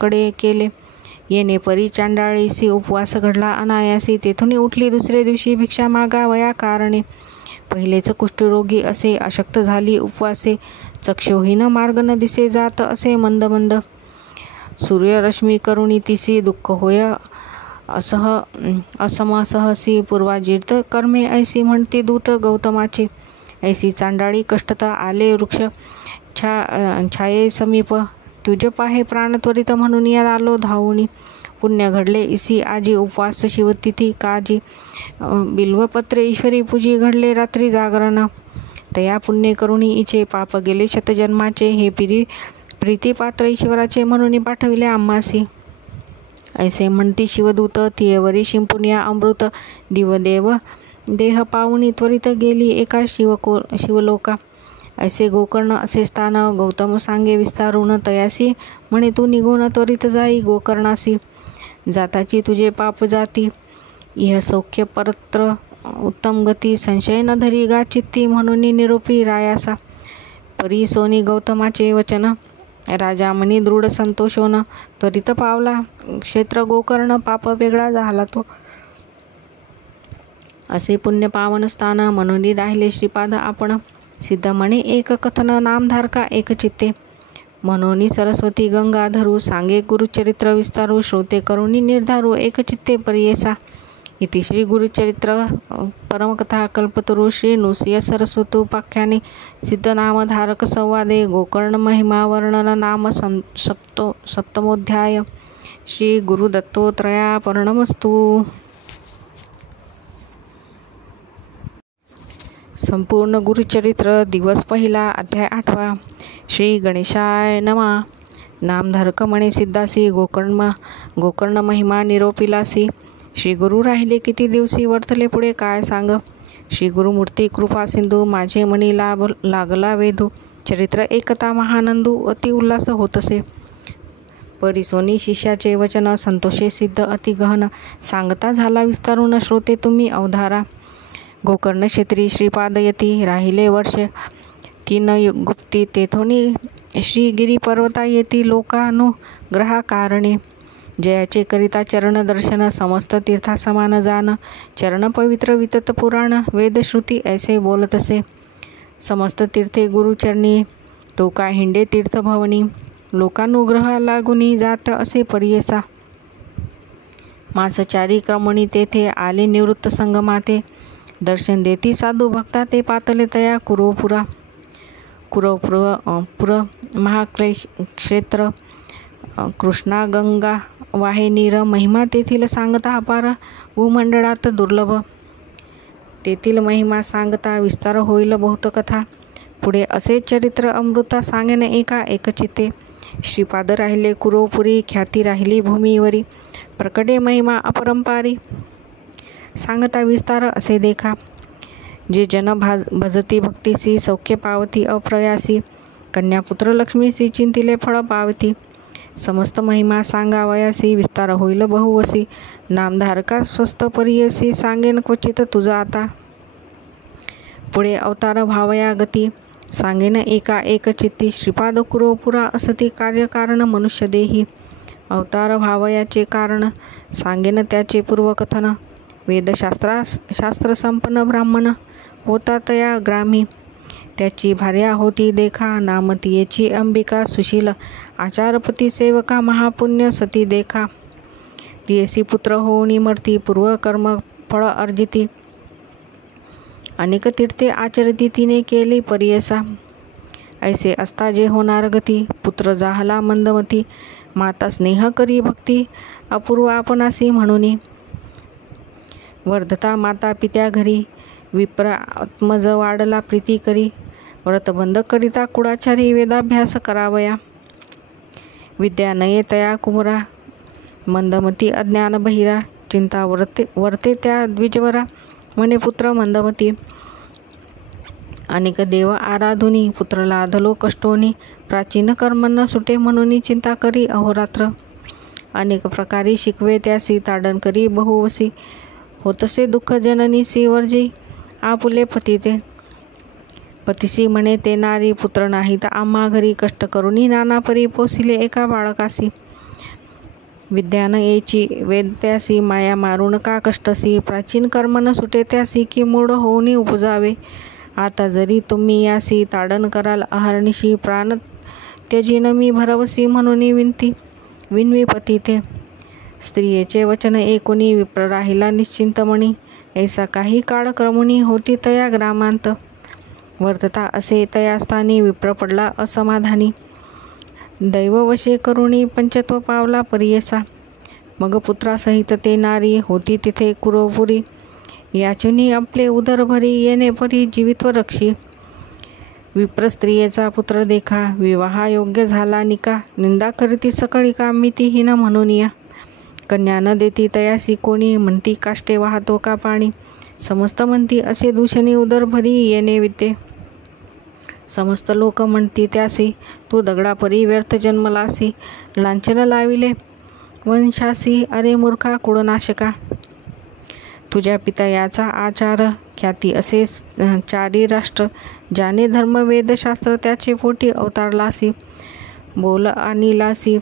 कडे केले. येणे परी चांडाळीसी उपवास घडला अनायासी तेथून उठली दुसरे दिवशी भिक्षा मागावया कारणे. पहिलेच कुष्ठरोगी असे अशक्त झाली उपवासे चक्षुहीन मार्ग न दिसे जात असे मंद मंद. सूर्यरश्मी करुणी तिसी दुःख होय असमसहसी पूर्वाजीर्त कर्मे ऐसी म्हणती दूत गौतमाचे. ऐसी चांडाळी कष्टता आले वृक्ष छाये समीप तुझ पाहे प्राण त्वरित म्हणून या आलो धावुनी. पुण्य घडले इसी आजी उपवास शिवतिथी काजी बिल्वपत्रे ईश्वरी पूजी घडले रात्री जागरण. तया पुण्य करुणी इचे पाप गेले शतजन्माचे हे प्रीतीपात्र ईश्वराचे म्हणून पाठविले आम्हासी. ऐसे म्हणती शिवदूत तियेवरी शिंपुनिया अमृत दिवदेव देह पावनी त्वरित गेली एका शिवलोका. ऐसे गोकर्ण असे स्थान गौतम सांगे विस्तारून तयासी म्हणे तू निघून त्वरित जाई गोकर्णासी. जाताची तुझे पाप जाती इह सौख्य परत्र उत्तम गती संशय न धरी गा चित्ती म्हणून निरोपी रायासा. परी सोनी गौतमाचे वचन राजा मनी दृढ संतोषोन त्वरित पावला क्षेत्र गोकर्ण पाप वेगळा झाला तो. असे पुण्य पावन स्थान म्हणून राहिले श्रीपाद आपण. सिद्ध म्हणे एक कथन नामधारका एक चित्ते म्हणून सरस्वती गंगा धरू सांगे गुरुचरित्र विस्तारू श्रोते करुणी निर्धारू एक चित्ते परियेसा. इति श्री गुरुचरित्र परमकथा कल्पतरू श्री नृसिंह सरस्वतोपाख्याने सिद्धनामधारक संवादे गोकर्ण महिमा वर्णन नाम सप्तमोध्याय. श्री गुरुदत्तोत्रयार्पणमस्तु. संपूर्ण गुरुचरित्र दिवस पहिला अध्याय 8. श्री गणेशाय नमा. नामधारक म्हणे सिद्धासी गोकर्ण महिमा निरोपिलासी. श्री गुरु राहिले किती दिवसी वर्तले पुढे काय सांग. श्री गुरुमूर्ती कृपा सिंधू माझे मनी लागला वेधू. चरित्र एकता महानंदू अति उल्हास होतसे. परिसोनी शिष्याचे वचन संतोषे सिद्ध अति गहन सांगता झाला विस्तारून श्रोते तुम्ही अवधारा. गोकर्ण क्षेत्री श्रीपादयती राहिले वर्ष किन गुप्ती तेथोनी श्रीगिरी पर्वता येती लोकानुग्रहा कारणे. जयाचे करिता चरण दर्शन समस्त तीर्था समान जान. चरण पवित्र वितत पुराण वेदश्रुती ऐसे बोलतसे. समस्त तीर्थे गुरुचरणी तो का हिंडे तीर्थ भवनी. लोकानुग्रह लागुनी जात असे परियेसा. मासचारी क्रमणी तेथे आले निवृत्त संगमाते. दर्शन देती साधू भक्ता ते पातले तया कुरवपुर महाक्षेत्र. कृष्णा गंगा वाहे नीर महिमा तेथील सांगता अपार भूमंडळात दुर्लभ. तेथील महिमा सांगता विस्तार होईल बहुत कथा. पुढे असे चरित्र अमृता सांगेन एका एकचित्ते. श्रीपाद राहिले कुरवपुरी ख्याती राहिली भूमीवरी. प्रकटे महिमा अपरंपारी सांगता विस्तार असे देखा. जे जन भजती भक्तीसी सौख्य पावती अप्रयासी. कन्यापुत्र लक्ष्मीसी चिंतिले फळ पावती. समस्त महिमा सांगावयासी, विस्तार होईल बहुवसी. नामधारका स्वस्त परियसी, सांगेन क्वचित तुझा आता. पुढे अवतार भावया गती, सांगेन एका एक चित्ती. श्रीपाद कुरो पुरा असती, कार्यकारण मनुष्य देही. अवतार भावयाचे कारण, सांगेन त्याचे पूर्वकथन. शास्त्र संपन्न ब्राह्मण, होता तया ग्रामी. त्याची भार्या होती देखा, नाम तियेची अंबिका. सुशील आचारपती सेवका, महापुण्य सती देखा. तियेसी पुत्र होऊनी मरती, पूर्वकर्म फळ अर्जिती. अनेक तीर्थे आचरती, तिने केली परियसा. ऐसे असता जे होणार गती, पुत्र जाहला मंदमती. माता स्नेह करी भक्ती, अपूर्व आपणासी म्हणूनी. वर्धता माता पित्या घरी, विप्रात्मज वाढला प्रीती करी. व्रतबंध करिता कुडाचारी, वेदाभ्यास करावया. विद्या नये तया कुमरा, मंदमती अज्ञान बहिरा. चिंता वर्ते त्या द्विजवरा, म्हणे पुत्र मंदमती. अनेक देव आराधुनी, पुत्र लाधलो कष्टोनी. प्राचीन कर्म न सुटे म्हणून चिंता करी अहोरात्र. अनेक प्रकारी शिकवे त्यासी, ताडण करी बहुवसी. होतसे दुःख जननीसी वर्जी, आपुले पती ते. पतीसी म्हणे ते नारी, पुत्र नाही तर आम्हा घरी. कष्ट करुनी नाना परी, पोसिले एका बाळकासी. विद्या न येची वेद त्यासी, माया मारून का कष्टसी. प्राचीन कर्म न सुटे त्यासी, की मूढ होऊनी उपजावे. आता जरी तुम्ही यासी, ताडण कराल अहर्निशी. प्राण त्यजीन मी भरवसी, म्हणून विनवी पती ते. स्त्रियेचे वचन ऐकुनी, विप्र राहिला निश्चिंतमणी. ऐसा काही काळ क्रमुनी, होती तया ग्रामांत. वर्तता असे तया स्थानी, विप्र पडला असमाधानी. दैववशे करुणी, पंचत्व पावला परियसा. मग पुत्रासहित ते नारी, होती तिथे कुरोपुरी. याचुनी आपले उदर भरी, येणे परी जीवित्व रक्षी. विप्र स्त्रियेचा पुत्र देखा, विवाहा योग्य झाला निका. निंदा करीती सकळी कामितीहीन म्हणून या. कन्या न देती तयासी कोणी, म्हणती काष्टे वाहतो का पाणी. समस्त म्हणती असे दूषणी, उदर भरी येणे विद्ये. समस्त लोक म्हणती त्यासी, तू दगडापरी व्यर्थ जन्मलासी. लांछन लाविले वंशासी, अरे मूर्खा कुळनाशका. तुझ्या पिता याचा आचार, ख्याती असे चारी राष्ट्र. ज्याने धर्म वेद शास्त्र, त्याचे पोटी अवतारलासी. बोल आणिलासी,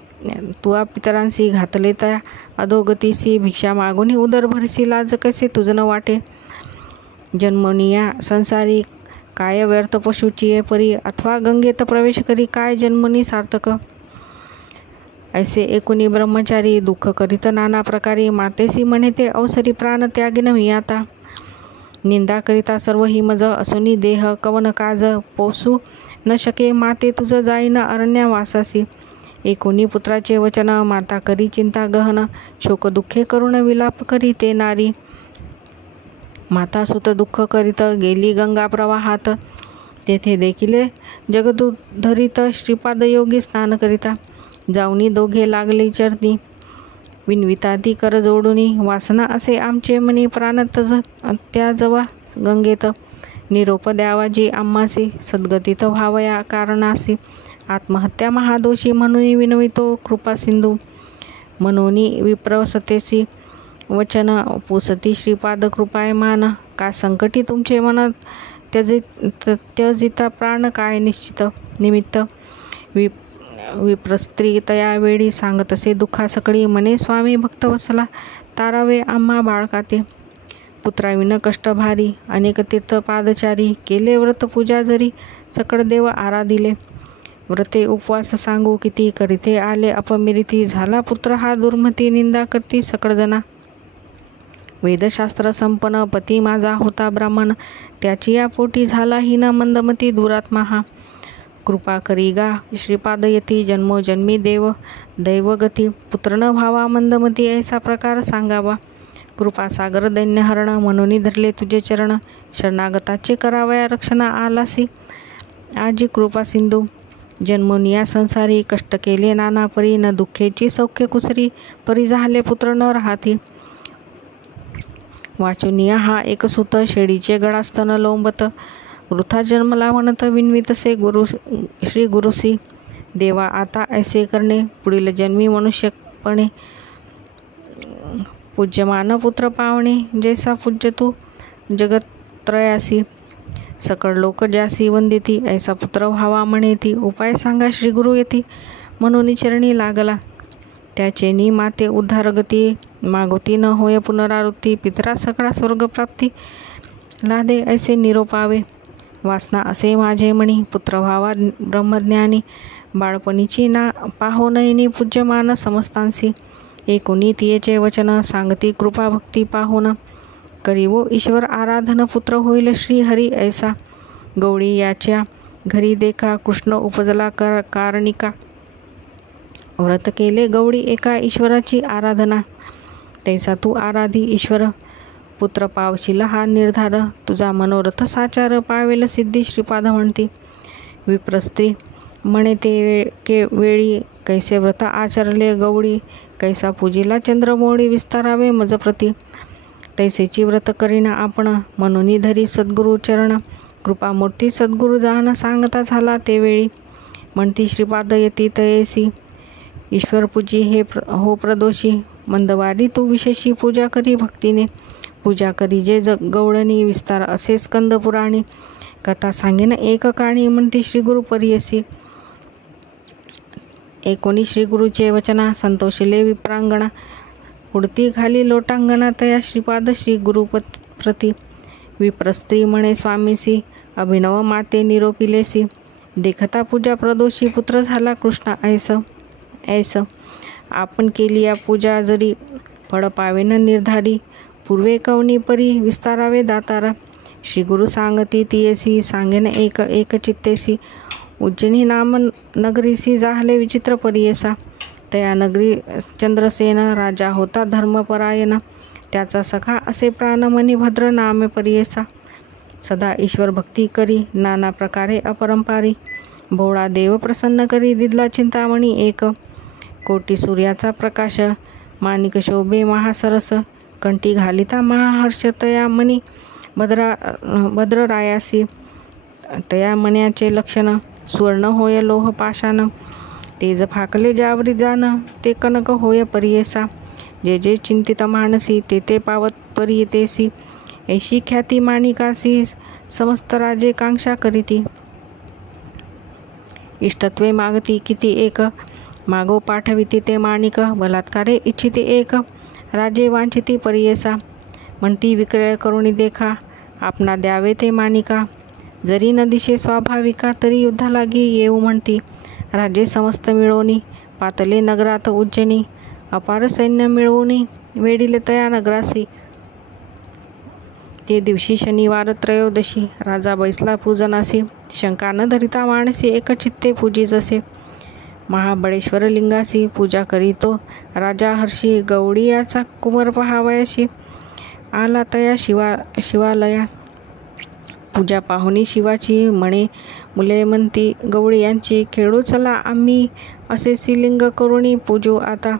तुआ पितरांसी. घातले त्या अधोगतीसी, भिक्षा मागुनी उदर भरसी. लाज कैसे तुझन वाटे, जन्मनिया संसारी. काय व्यर्थ पशुची परी, अथवा गंगेत प्रवेश करी. काय जन्मनी सार्थक. ऐसे एकुनी ब्रह्मचारी, दुःख करीत नाना प्रकारी. मातेसी म्हणे ते अवसरी, प्राण त्यागिन मी आता. निंदा करिता सर्व ही मज, असुनी देह कवन काज. पोसू न शके माते तुझ, जाईन अरण्या वासासी. एकुनी पुत्राचे वचन, माता करी चिंता गहन. शोक दुःखे करुण विलाप करी ते नारी. माता सुत दुःख करीत, गेली गंगा प्रवाहात. तेथे देखिले जगदुद्धरित, श्रीपाद योगी स्नान करिता. जाऊनी दोघे लागली चरती, विनविता ती कर जोडुनी. वासना असे आमचे मनी, प्राण त्या जवा गंगेत. निरोप द्यावा जी आम्हासी, सद्गतीत व्हावया कारणासी. आत्महत्या महादोषी, म्हणून विनवितो कृपा सिंधू. मनोनी विप्रसतेसी वचन, पुसती श्रीपाद कृपायमान. का संकटी तुमचे मन, त्यजिता प्राण काय निश्चित निमित्त. विप्रस्त्री तया वेळी, सांगतसे दुःखा सकळी. म्हणे स्वामी भक्तवत्सला, तारावे आम्हा बाळकाते. पुत्राविन कष्ट भारी, अनेक तीर्थ पादचारी. केले व्रत पूजा जरी, सकळ देव आराधिले. व्रते उपवास सांगू किती, करीते आले अपमिरिती. झाला पुत्र हा दुर्मती, निंदा करती सकळ जना. वेदशास्त्र संपन्न पती माझा होता ब्राह्मण. त्याची या पोटी झाला हीन मंदमती, दुरात्मा हा. कृपा करी गा श्रीपाद यती, जन्मोजन्मी देव दैवगती. पुत्र न व्हावा मंदमती, ऐसा प्रकार सांगावा. कृपासागर दैन्यहरण, म्हणून धरले तुझे चरण. शरणागताचे करावया रक्षणा आलासी, आजी कृपा सिंधू. जन्मोनिया संसारी, कष्ट केले नाना परी. न दुःखेची सौख्य कुसरी, परी झाले पुत्र न राहती. वाचुनिया हा एक सुत, शेडीचे गळास्तन लोंबत. वृथा जन्मला म्हणत, विनवितसे श्री गुरुसी. देवा आता ऐसे करणे, पुढील जन्मी मनुष्यपणे पूज्यमान पुत्र पावणे, जैसा पूज्य तू जगत्रयासी, सकळ लोक ज्यासी वंदिती, ऐसा पुत्र व्हावा म्हणेती, उपाय सांगा श्री गुरु येती, म्हणून चरणी लागला, त्याचे नी माते उद्धारगती, मागोती न होय पुनरावृत्ती, पितरा सकळा स्वर्गप्राप्ती, लादे ऐसे निरोपावे, वासना असे माझे मणी, पुत्र व्हावा ब्रह्मज्ञानी, बाळपणीची ना पाहो नयनी, पूज्यमान समस्तांसी, एकुणी तियेचे वचन, सांगती कृपा भक्ती पाहुन, करीवो ईश्वर आराधन, पुत्र होईल श्री हरी ऐसा, गवळी याच्या घरी देखा, कृष्ण उपजला कारणिका, व्रत केले गवळी एका, ईश्वराची आराधना, तैसा तू आराधी ईश्वर, पुत्र पावशील हा निर्धार, तुझा मनोरथ साचार, पावेल सिद्धी श्रीपाद म्हणती, विप्रस्त्री म्हणे ते वेळी, कैसे व्रत आचरले गवळी, कैसा पूजिला चंद्रमोळी, विस्तारावे मजप्रती, तैसेची व्रत करीना आपण, म्हणून धरी सद्गुरु चरण, कृपामूर्ती सद्गुरु जाण, सांगता झाला ते वेळी, म्हणती श्रीपाद येती तयेसी, ईश्वर पूजी हे हो प्रदोषी, मंदवारी तू विशेषी पूजा करी भक्तीने, पूजा करी जे गवळणी, विस्तार असे स्कंद पुराणी, कथा सांगेन एक काणी, म्हणती श्री गुरु परियसी, एकोणी श्री गुरुचे वचना, संतोषिले विप्रांगणा, उडती घाली लोटांगणा, तया श्रीपाद श्री गुरु प्रती, विप्रस्त्री म्हणे स्वामीसी, अभिनव माते निरोपिलेसी, देखता पूजा प्रदोषी, पुत्र झाला कृष्ण ऐस, आपण केली या पूजा जरी, फळ पावेन निर्धारी, पूर्वे कवनी परी, विस्तारावे दातारा, श्री गुरु सांगती तियेसी, सांगेन एक एक चित्तेसी, उज्जैनी नाम नगरीसी, जाहले विचित्र परियेसा, तया नगरी चंद्रसेन, राजा होता धर्मपरायण, त्याचा सखा असे प्राणमनी, भद्र नामे परियेसा, सदा ईश्वर भक्ती करी, नाना प्रकारे अपरंपारी, भोळा देव प्रसन्न करी, दिदला चिंतामणी एक, कोटी सूर्याचा प्रकाश, माणिक शोभे महासरस, कंठी घालिता महाहर्ष, तया मणी भद्ररायासी, तया मण्याचे लक्षण, सुवर्ण होय लोह पाषाण, तेज फाकले ज्यावरी जान, ते कनक होय परियेसा, जे जे चिंतित मानसी, ते ते पावत परियतेसी, ऐशी ख्याती माणिकासी, समस्त राजे कांक्षा करीती, इष्टत्वे मागती किती एक, मागो पाठविती ते माणिक, बलात्कारे इच्छिते एक, राजे वांछिती परियेसा, म्हणती विक्रय करुणी देखा, आपणा द्यावे ते माणिका, जरी न दिशे स्वाभाविका, तरी युद्धा लागी येऊ म्हणती, राजे समस्त मिळवणी, पातले नगरात उज्जैनी, अपार सैन्य मिळवणी, वेढिले तया नगरासी, ते दिवशी शनिवार त्रयोदशी, राजा बैसला पूजनासी, शंका न धरिता माणसी, एक चित्ते पूजी जसे, महाबळेश्वर लिंगासी, पूजा करीतो राजा हर्षी, गवळी याचा कुमार पहावयाशी, आला तया शिवालया, पूजा पाहुणी शिवाची, म्हणे मुले म्हणती गवळी यांची, खेळू चला आम्ही असे लिंग करुणी, पूजू आता,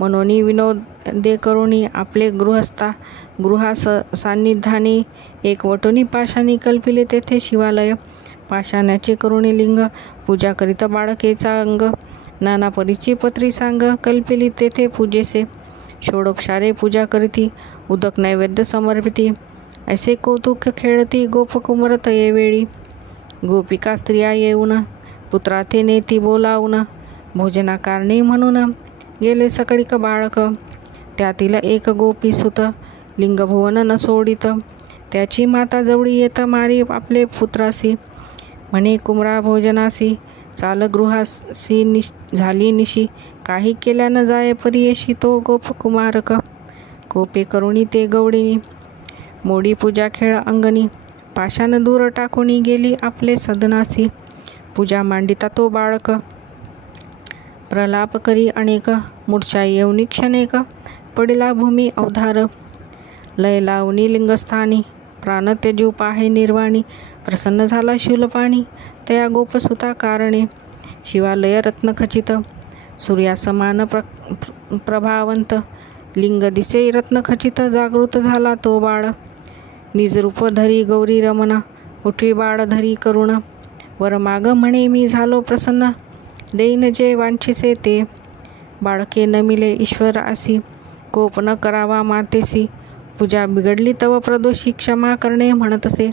मनोनी विनोद दे करुणी, आपले गृहा सान्निधानी, एक वटोनी पाशानी कल्पिले तेथे शिवालय, पाषाणाचे करुणी लिंग, पूजा करीत बाळकेचा अंग, नाना परीची पत्री सांग, कल्पिली तेथे पूजेसे, षोडोपचारे पूजा करीती, उदक नैवेद्य समर्पिती, ऐसे कौतुक खेळती, गोपकुमार तये वेळी, गोपिका स्त्रिया येऊन, पुत्राथे नेती बोलावून, भोजना कारणे म्हणून, गेले सकळीक बाळक, त्यातील एक गोपी सुत, लिंगभुवन न सोडित, त्याची माता जवळी येत, मारी आपले पुत्रासी, म्हणे कुमरा भोजनासी, चाल गृहासी झाली निशी, काही केल्या न जाय परियेशी, तो गोपकुमारक, कोपे करुणी ते गवळीनी, मोडी पूजा खेळ अंगणी, पाषाण दूर टाकुनी, गेली आपले सदनासी, पूजा मांडिता तो बाळक, प्रलाप करी अनेक, मूर्छा येऊनी क्षणेक, पडिला भूमी अवधार, लय लावणी लिंगस्थानी, प्राण तेजू पाहे निर्वाणी, प्रसन्न झाला शूलपाणी, तया गोपसुता कारणे, शिवालय रत्नखचित, सूर्यासमान प्रभावंत, लिंग दिसे रत्नखचित, जागृत झाला तो बाळ, निजरूप धरी गौरी रमण, उठवी बाळ धरी करुण, वर माग म्हणे मी झालो प्रसन्न, देईन जे वांछिसे ते. बाळके नमिले ईश्वरासी, कोप न करावा मातेसी. पूजा बिघडली तव प्रदोषी, क्षमा करणे म्हणतसे.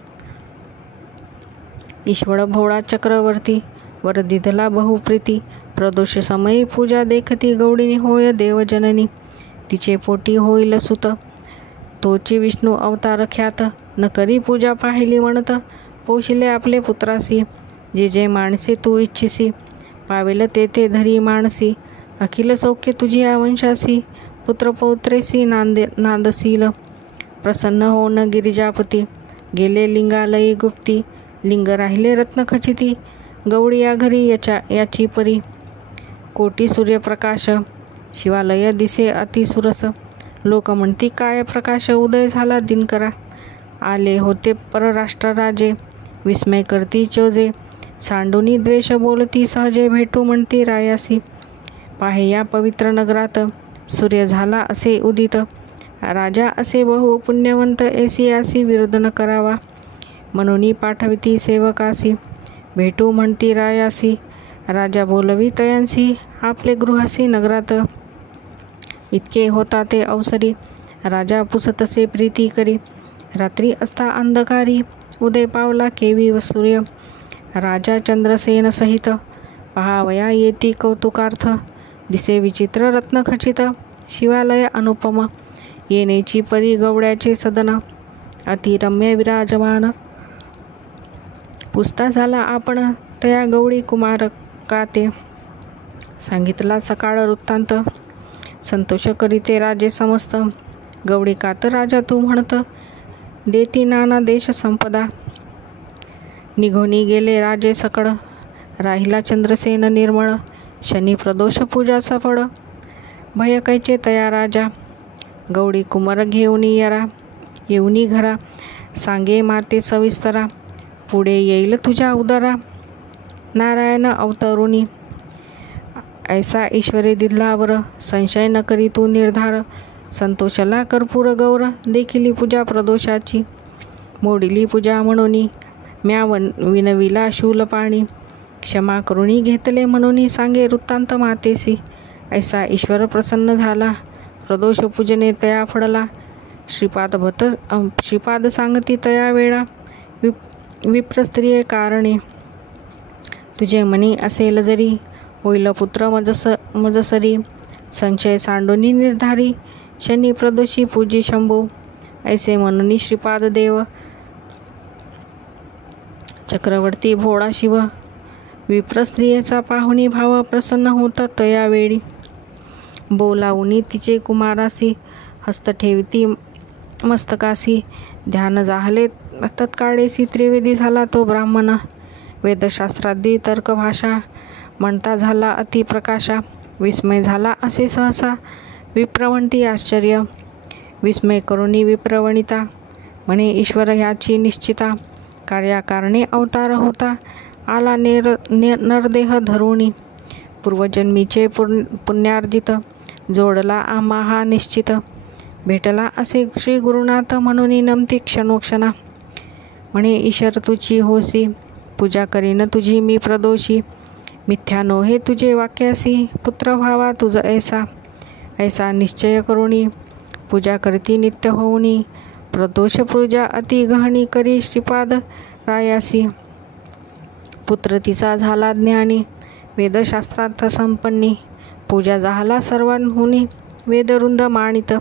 ईश्वर भोळा चक्रवर्ती, वर दिधला बहुप्रीती. प्रदोष समयी पूजा देखती, गौडीनी होय देवजननी. तिचे पोटी होईल सुत, तोची विष्णू अवतार ख्यात. न करी पूजा पाहिली म्हणत, पोशिले आपले पुत्रासी. जे जे माणसे तू इच्छिसी, पावेल ते धरी मानसी. अखिल सौख्य तुझी वंशासी, पुत्रपौत्रेसी नांदसील. प्रसन्न होऊन गिरिजापती, गेले लिंगालयी गुप्ती. लिंग राहिले रत्नखचिती, गौडी या घरी याची परी. कोटी सूर्यप्रकाश, शिवालय दिसे अतिसुरस. लोक म्हणती काय प्रकाश, उदय झाला दिनकरा. आले होते परराष्ट्र राजे, विस्मय करती चोजे. सांडूनी द्वेष बोलती सहजे, भेटू म्हणती रायासी. पाहे या पवित्र नगरात, सूर्य झाला असे उदित. राजा असे बहु पुण्यवंत, ऐसियासी विरोध न करावा. म्हणून पाठविती सेवकासी, भेटू म्हणती रायासी. राजा बोलवी तयांसी, आपले गृहासी नगरात. इतके होता ते अवसरी, राजा पुसतसे प्रीती करी. रात्री असता अंधकारी, उदय पावला केवी व सूर्य. राजा चंद्रसेन सहित, पहावया येती कौतुकार्थ. दिसे विचित्र रत्नखचित, शिवालय अनुपम. येण्याची परी गवड्याचे सदन, अतिरम्य विराजमान. पुसता झाला आपण तया गौडी कुमारकाते. सांगितला सकाळ वृत्तांत, संतोष करीते राजे समस्त. गौडी कात राजा तू म्हणत, देती नाना देश संपदा. निघोनी गेले राजे सकळ, राहिला चंद्रसेन निर्मळ. शनी प्रदोष पूजा सफळ, भय कैचे तया राजा. गौडी कुमार घेऊनी येऊनी घरा. सांगे माते सविस्तरा, पुढे येईल तुझ्या उदरा. नारायण अवतरुणी, ऐसा ईश्वरे दिधलावर. संशय न करी तू निर्धार. संतोषला कर्पूर गौर, देखिली पूजा प्रदोषाची. मोडिली पूजा म्हणून, म्या विनविला शूल पाणी. क्षमा करुणी घेतले म्हणून, सांगे वृत्तांत मातेसी. ऐसा ईश्वर प्रसन्न झाला, प्रदोष पूजने तया फडला. श्रीपाद सांगती तया वेळा, विप्रस्त्रिये कारणे. तुझे मनी असेल जरी, होईल पुत्र मजसरी. संशय सांडोनी निर्धारी, शनी प्रदोषी पूजी शंभू. ऐसे म्हणून श्रीपाद देव, चक्रवर्ती भोळा शिव. विप्रस्त्रियेचा पाहुणी भाव, प्रसन्न होता तया वेळी. बोलावूनी तिचे कुमारासी, हस्त ठेवती मस्तकासी. ध्यान जाहले तत्काळेसी, त्रिवेदी झाला तो ब्राह्मण. वेदशास्त्रादी तर्कभाषा, म्हणता झाला अतिप्रकाशा. विस्मय झाला असे सहसा, विप्रवंती आश्चर्य. विस्मय करुणी विप्रवणिता, म्हणे ईश्वर ह्याची निश्चिता. कार्याकारणे अवतार होता, आला नरदेह धरुणी. पूर्वजन्मीचे पुण्यार्जित, जोडला आम्हा हा निश्चित. भेटला असे श्री गुरुनाथ, म्हणून नमती क्षणोक्षणा. म्हणे ईश्वर तुझी होसी, पूजा करीन तुझी मी प्रदोषी. मिथ्या नोहे तुझे वाक्यासी, पुत्र व्हावा तुझ ऐसा. ऐसा निश्चय करुणी, पूजा करती नित्य होऊनी. प्रदोष पूजा अति गहनी करी, श्रीपाद रायासी. पुत्र तिचा झाला ज्ञानी, वेदशास्त्रार्थ संपन्नी. पूजा झाला सर्वांहुनी, वेदवृंद मानित.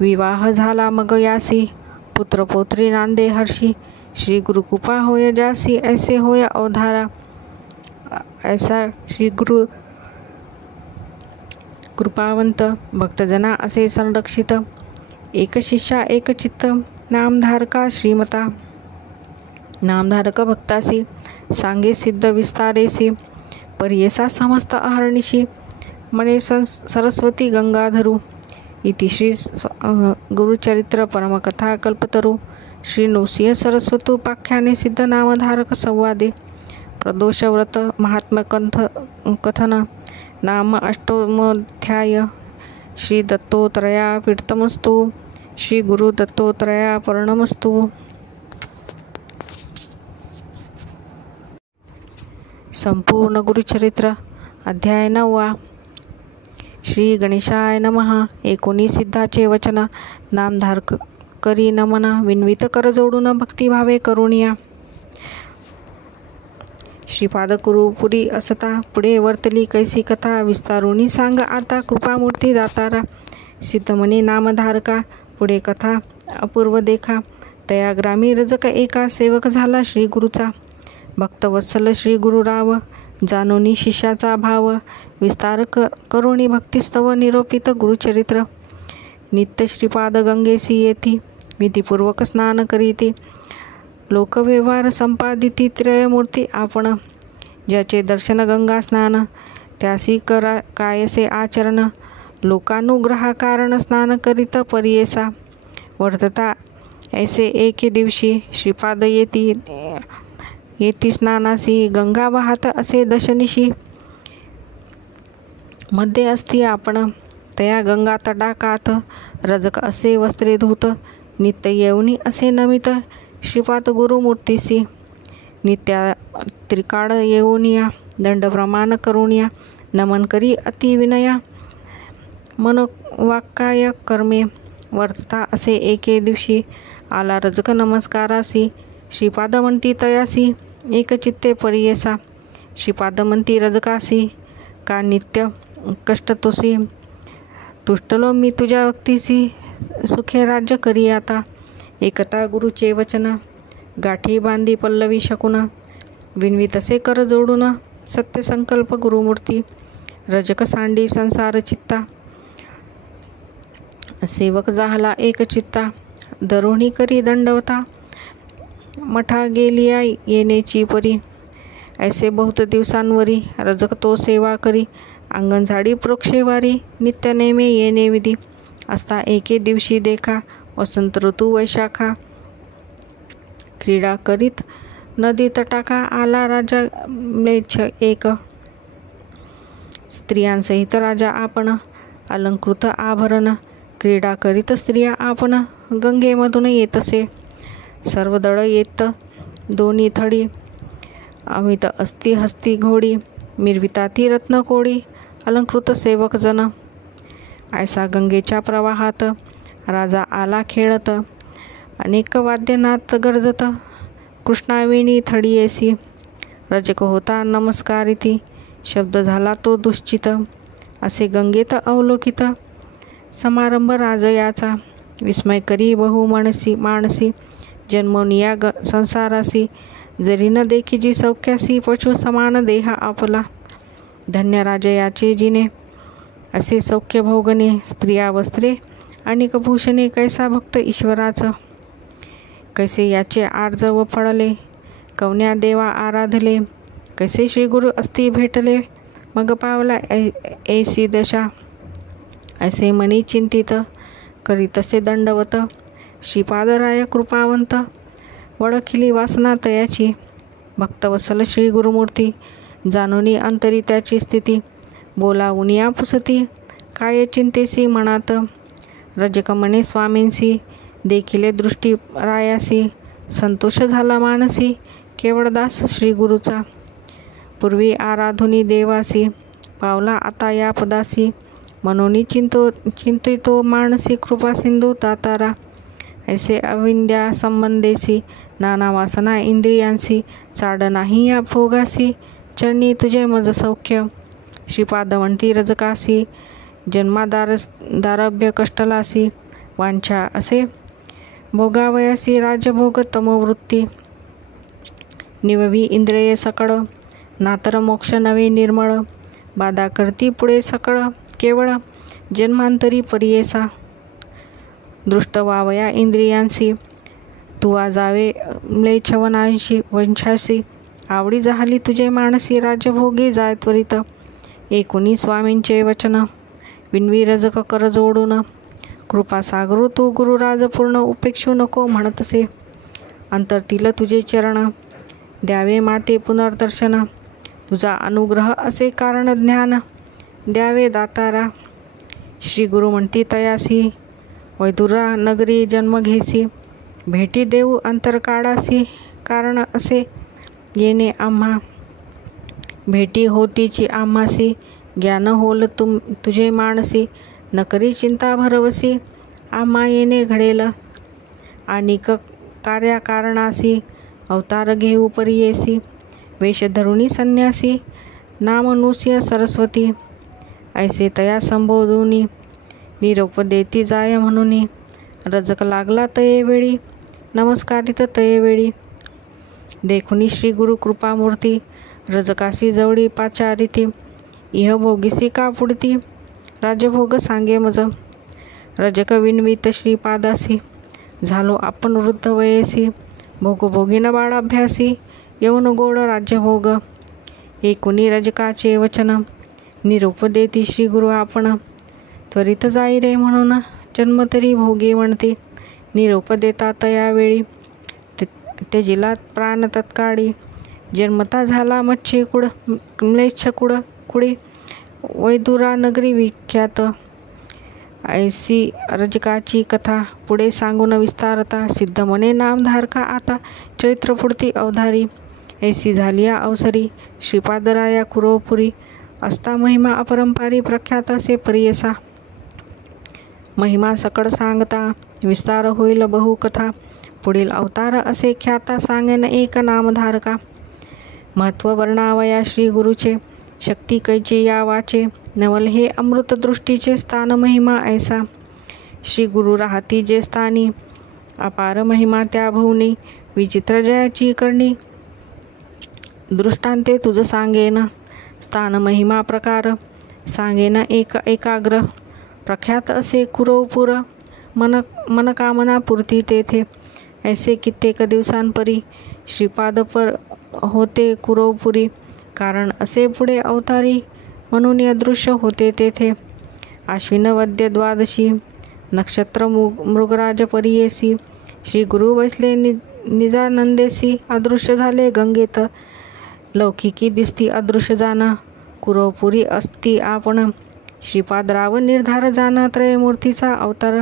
विवाह झाला मग यासी, पुत्रपौत्री नांदे हर्षी. श्री गुरुकृपा होय जासी, ऐसे होय अवधारा. ऐसा श्री गुरु कृपावंत, भक्तजना असे संरक्षित. एक शिष्या एक चित्त, नामधारका श्रीमता. नामधारक भक्तासी, सांगे सिद्ध विस्तारेसी. पर्येसा समस्त अहर्निशी, मने सरस्वती गंगाधरू. इति श्री गुरुचरित्र परमकथा कल्पतरू. श्री नृसिंह सरस्वतोपाख्याने सिद्ध नामधारक संवादे. प्रदोष व्रत महात्म्य कथन. नाम अष्टमोध्याय. श्री दत्तोत्रया पीठमस्तु. श्री गुरु दत्तोत्रया पर्णमस्तु. संपूर्ण गुरुचरित्र अध्याय 9. श्री गणेशाय नमः. 19 सिद्धाचे वचन. नामधारक करी नमन, विनवित कर जोडून भक्तिभावे करुणिया. श्रीपाद कुरुपुरी असता पुढे वर्तली कैसी कथा, विस्तारुनी सांग आता कृपामूर्ती दातारा. सिद्धमणी नामधारका पुढे कथा अपूर्व देखा, तया ग्रामी रजक एका सेवक झाला श्री गुरुचा. भक्तवत्सल श्री गुरुराव, जाणोनी शिष्याचा भाव, विस्तार करुणी भक्तिस्तव निरोपित गुरुचरित्र. नित्य श्रीपाद गंगेसी येती, विधिपूर्वक स्नान करीती, लोकव्यवहार संपादिती त्रयमूर्ती आपण. ज्याचे दर्शन गंगा स्नान, त्यासी करा कायसे आचरण, लोकानुग्रहा कारण स्नान करीत परियेसा. वर्तता ऐसे एके दिवशी श्रीपाद येती स्नानासी, गंगा वाहत असे दशनिशी. मध्ये असती आपण, तया गंगा तडाकात, रजक असे वस्त्रे धूत, नित्य येऊनी असे नमित श्रीपाद गुरुमूर्तीसी. नित्या त्रिकाळ येऊनिया, दंडप्रमाण करुनिया, नमन करी अति विनया, मनोवाक्काय कर्मे. वर्तता असे एके दिवशी, आला रजक नमस्कारासी, श्रीपाद म्हणती तयासी, एकचित्ते परियेसा. श्रीपाद म्हणती रजकासी, का नित्य कष्ट तुसी, तुष्टलो मी तुझ्या भक्तीसी, सुखे राज्य करी आता. एकता गुरुचे वचन, गाठी बांधी पल्लवी शकून, विनवी तसे कर जोडून, सत्य संकल्प गुरुमूर्ती. रजक सांडी संसार चित्ता, सेवक झाला एक चित्ता, दरुणी करी दंडवता, मठा गेलिया येण्याची परी. ऐसे बहुत दिवसांवरी, रजक तो सेवा करी, अंगण झाडी प्रोक्षेवारी, नित्य नेमे येणे विधी. असता एके दिवशी देखा, वसंत ऋतू वैशाखा, क्रीडा करीत नदी तटाका, आला राजा म्लेच्छ एक. स्त्रियांसहित राजा आपण, अलंकृत आभरण, क्रीडा करीत स्त्रिया आपण, गंगेमधून येतसे. सर्व दळ येत दोन्ही थडी, अमित अस्ति हस्ती घोडी, मिरविता ती रत्न कोडी, अलंकृत सेवक जन. ऐसा गंगेच्या प्रवाहात, राजा आला खेळत, अनेक वाद्यनाथ गरजत, कृष्णावेणी थडीयेसी. रजक होता नमस्कारिती, शब्द झाला तो दुश्चित, असे गंगेत अवलोकित. समारंभ राजयाचा, विस्मय करी बहु मानसी, जन्मोनिया संसारासी, जरी न देखी जी सौख्यासी, पशु समान देहा आपला. धन्य राजयाचे जिने, असे सौख्य भोगणे, स्त्रिया वस्त्रे अनेक भूषणे, कैसा भक्त ईश्वराचं. कैसे याचे आर्जव फळले, कवन्या देवा आराधले, कैसे श्रीगुरु अस्ति भेटले, मग पावला ऐसी दशा. ऐसे मनी चिंतित, करी तसे दंडवत, श्रीपादराय कृपावंत, वळखिली वासना तयाची. भक्तवत्सल श्री गुरुमूर्ती, जाणूनी अंतरी त्याची स्थिती, बोलावुनिया पुसती, काय चिंतेसी मनात. रजक म्हणे स्वामींसी, देखिले दृष्टी रायासी, संतोष झाला मानसी, केवळ दास श्री गुरुचा. पूर्वी आराधुनी देवासी, पावला आता या पदासी, मनोनी चिंतितो मानसी, कृपा सिंधू दातारा. ऐसे अविंद्या संबंधेसी, नाना वासना इंद्रियांसी, चाड नाही या भोगासी, चरणी तुझे मज सौख्य. श्रीपाद म्हणती रजकासी, जन्मादारभ्य कष्टलासी, वांछा असे भोगावयासी, राजभोग तमोवृत्ती. निववी इंद्रिये सकळ, नातर मोक्ष नवे निर्मळ, बाधा करती पुढे सकळ, केवळ जन्मांतरी परियेसा. दृष्ट वावया इंद्रियांसी, तुवा जावे म्लेच्छवनांशी वंशासी, आवडी झाली तुझे मानसी, राजभोगी जाय त्वरित. एकुणी स्वामींचे वचन, विनवी रजक कर जोडून, कृपा सागरू तू गुरुराज पूर्ण, उपेक्षू नको म्हणतसे. अंतरतील तुझे चरण, द्यावे माते पुनर्दर्शन, तुझा अनुग्रह असे कारण ज्ञान, द्यावे दातारा. श्री गुरु म्हणती तयासी, वैदुरा नगरी जन्म घेसी, भेटी देऊ अंतर काढासी, कारण असे येणे आम्हा. भेटी होतीची आम्हासी, ज्ञान होल तुझे मानसी, न करी चिंता भरवसी, आम्हा येणे घडेल अनिक कार्याकारणासी, अवतार घेऊ परियेसी, वेश धरुणी संन्यासी, नाम नुस्य सरस्वती, ऐसे तया संबोधुनी, निरोप देती जाय म्हणूनी, रजक लागला तये वेळी, नमस्कारित तये वेळी, देखुनी श्री गुरु कृपामूर्ती, रजकासी जवळी पाचारिती, इह भोगीसी का पुढती, राजभोग सांगे मज, रजक विनवित श्रीपादासी, झालो आपण वृद्ध वयेसी, भोगभोगीन बाळाभ्यासी, यवन गोड राज्यभोग, एकुणी रजकाचे वचन, निरोप देती श्री गुरु आपण, त्वरित जाई रे म्हणून, जन्म तरी भोगी म्हणती, निरोप देता तयावेळी, त्यजिला प्राण तत्काळी, जन्मता झाला म्लेच्छ कुडी, वैदुरा नगरी विख्यात, ऐसी रजकाची कथा, पुढे सांगून विस्तारता, सिद्ध मने नामधारका आता, चरित्र पुढती अवधारी, ऐसी झालिया अवसरी, श्रीपादराया कुरोपुरी, असता महिमा अपरंपारी, प्रख्यात असे परियसा, महिमा सकळ सांगता, विस्तार होईल बहु कथा, पुढील अवतार असे ख्याता, सांगेन एक नामधारका, महत्व वर्णावया श्री गुरुचे, शक्ती कैचे या वाचे, नवल हे अमृत दृष्टीचे स्थान, महिमा ऐसा, श्री गुरु राहती जे स्थानी, अपार महिमा त्या भुवनी, विचित्र जयाची करणी, दृष्टांते तुझ सांगेन, स्थान महिमा प्रकार, सांगेन एक एकाग्र, प्रख्यात असे कुरवपुर, मनकामना पूर्ती तेथे, ऐसे कित्येक दिवसांपरी, श्रीपाद पर होते कुरवपुरी, कारण असे पुढे अवतारी, म्हणून अदृश्य होते तेथे, आश्विन वद्य द्वादशी, नक्षत्र मृगराज परियेसी, श्री गुरु बसले निजानंदेसी, अदृश्य झाले गंगेत, लौकिकी दिसती अदृश्य जाण, कुरवपुरी असती आपण, श्रीपादराव निर्धार जाण, त्रयमूर्तीचा अवतार,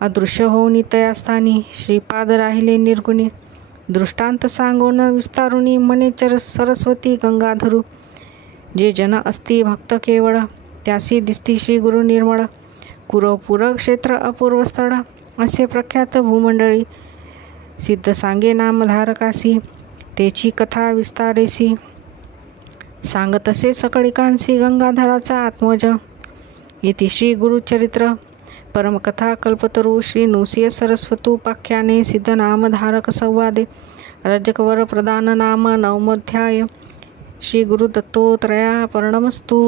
अदृश्य होऊन तया स्थानी, श्रीपाद राहिले निर्गुणी, दृष्टांत सांगून विस्तारुनी, मने सरस्वती गंगाधरू, जे जन असती भक्त केवळ, त्यासी दिसती श्री गुरु निर्मळ, कुरवपुर क्षेत्र अपूर्व स्थळ, असे प्रख्यात भूमंडळी, सिद्ध सांगे नामधारकासी, तेची कथा विस्तारेसी, सांगतसे सकळिकांसी, गंगाधराचा आत्मज, इति श्री गुरुचरित्र, परमकथा कल्पतरू, श्री नृसिंह सरस्वतोपाख्याने, सिद्ध नामधारक संवादे, रजकवर प्रदान नाम, नवमोध्याय, श्री गुरु दत्तोत्रया पर्णमस्तु।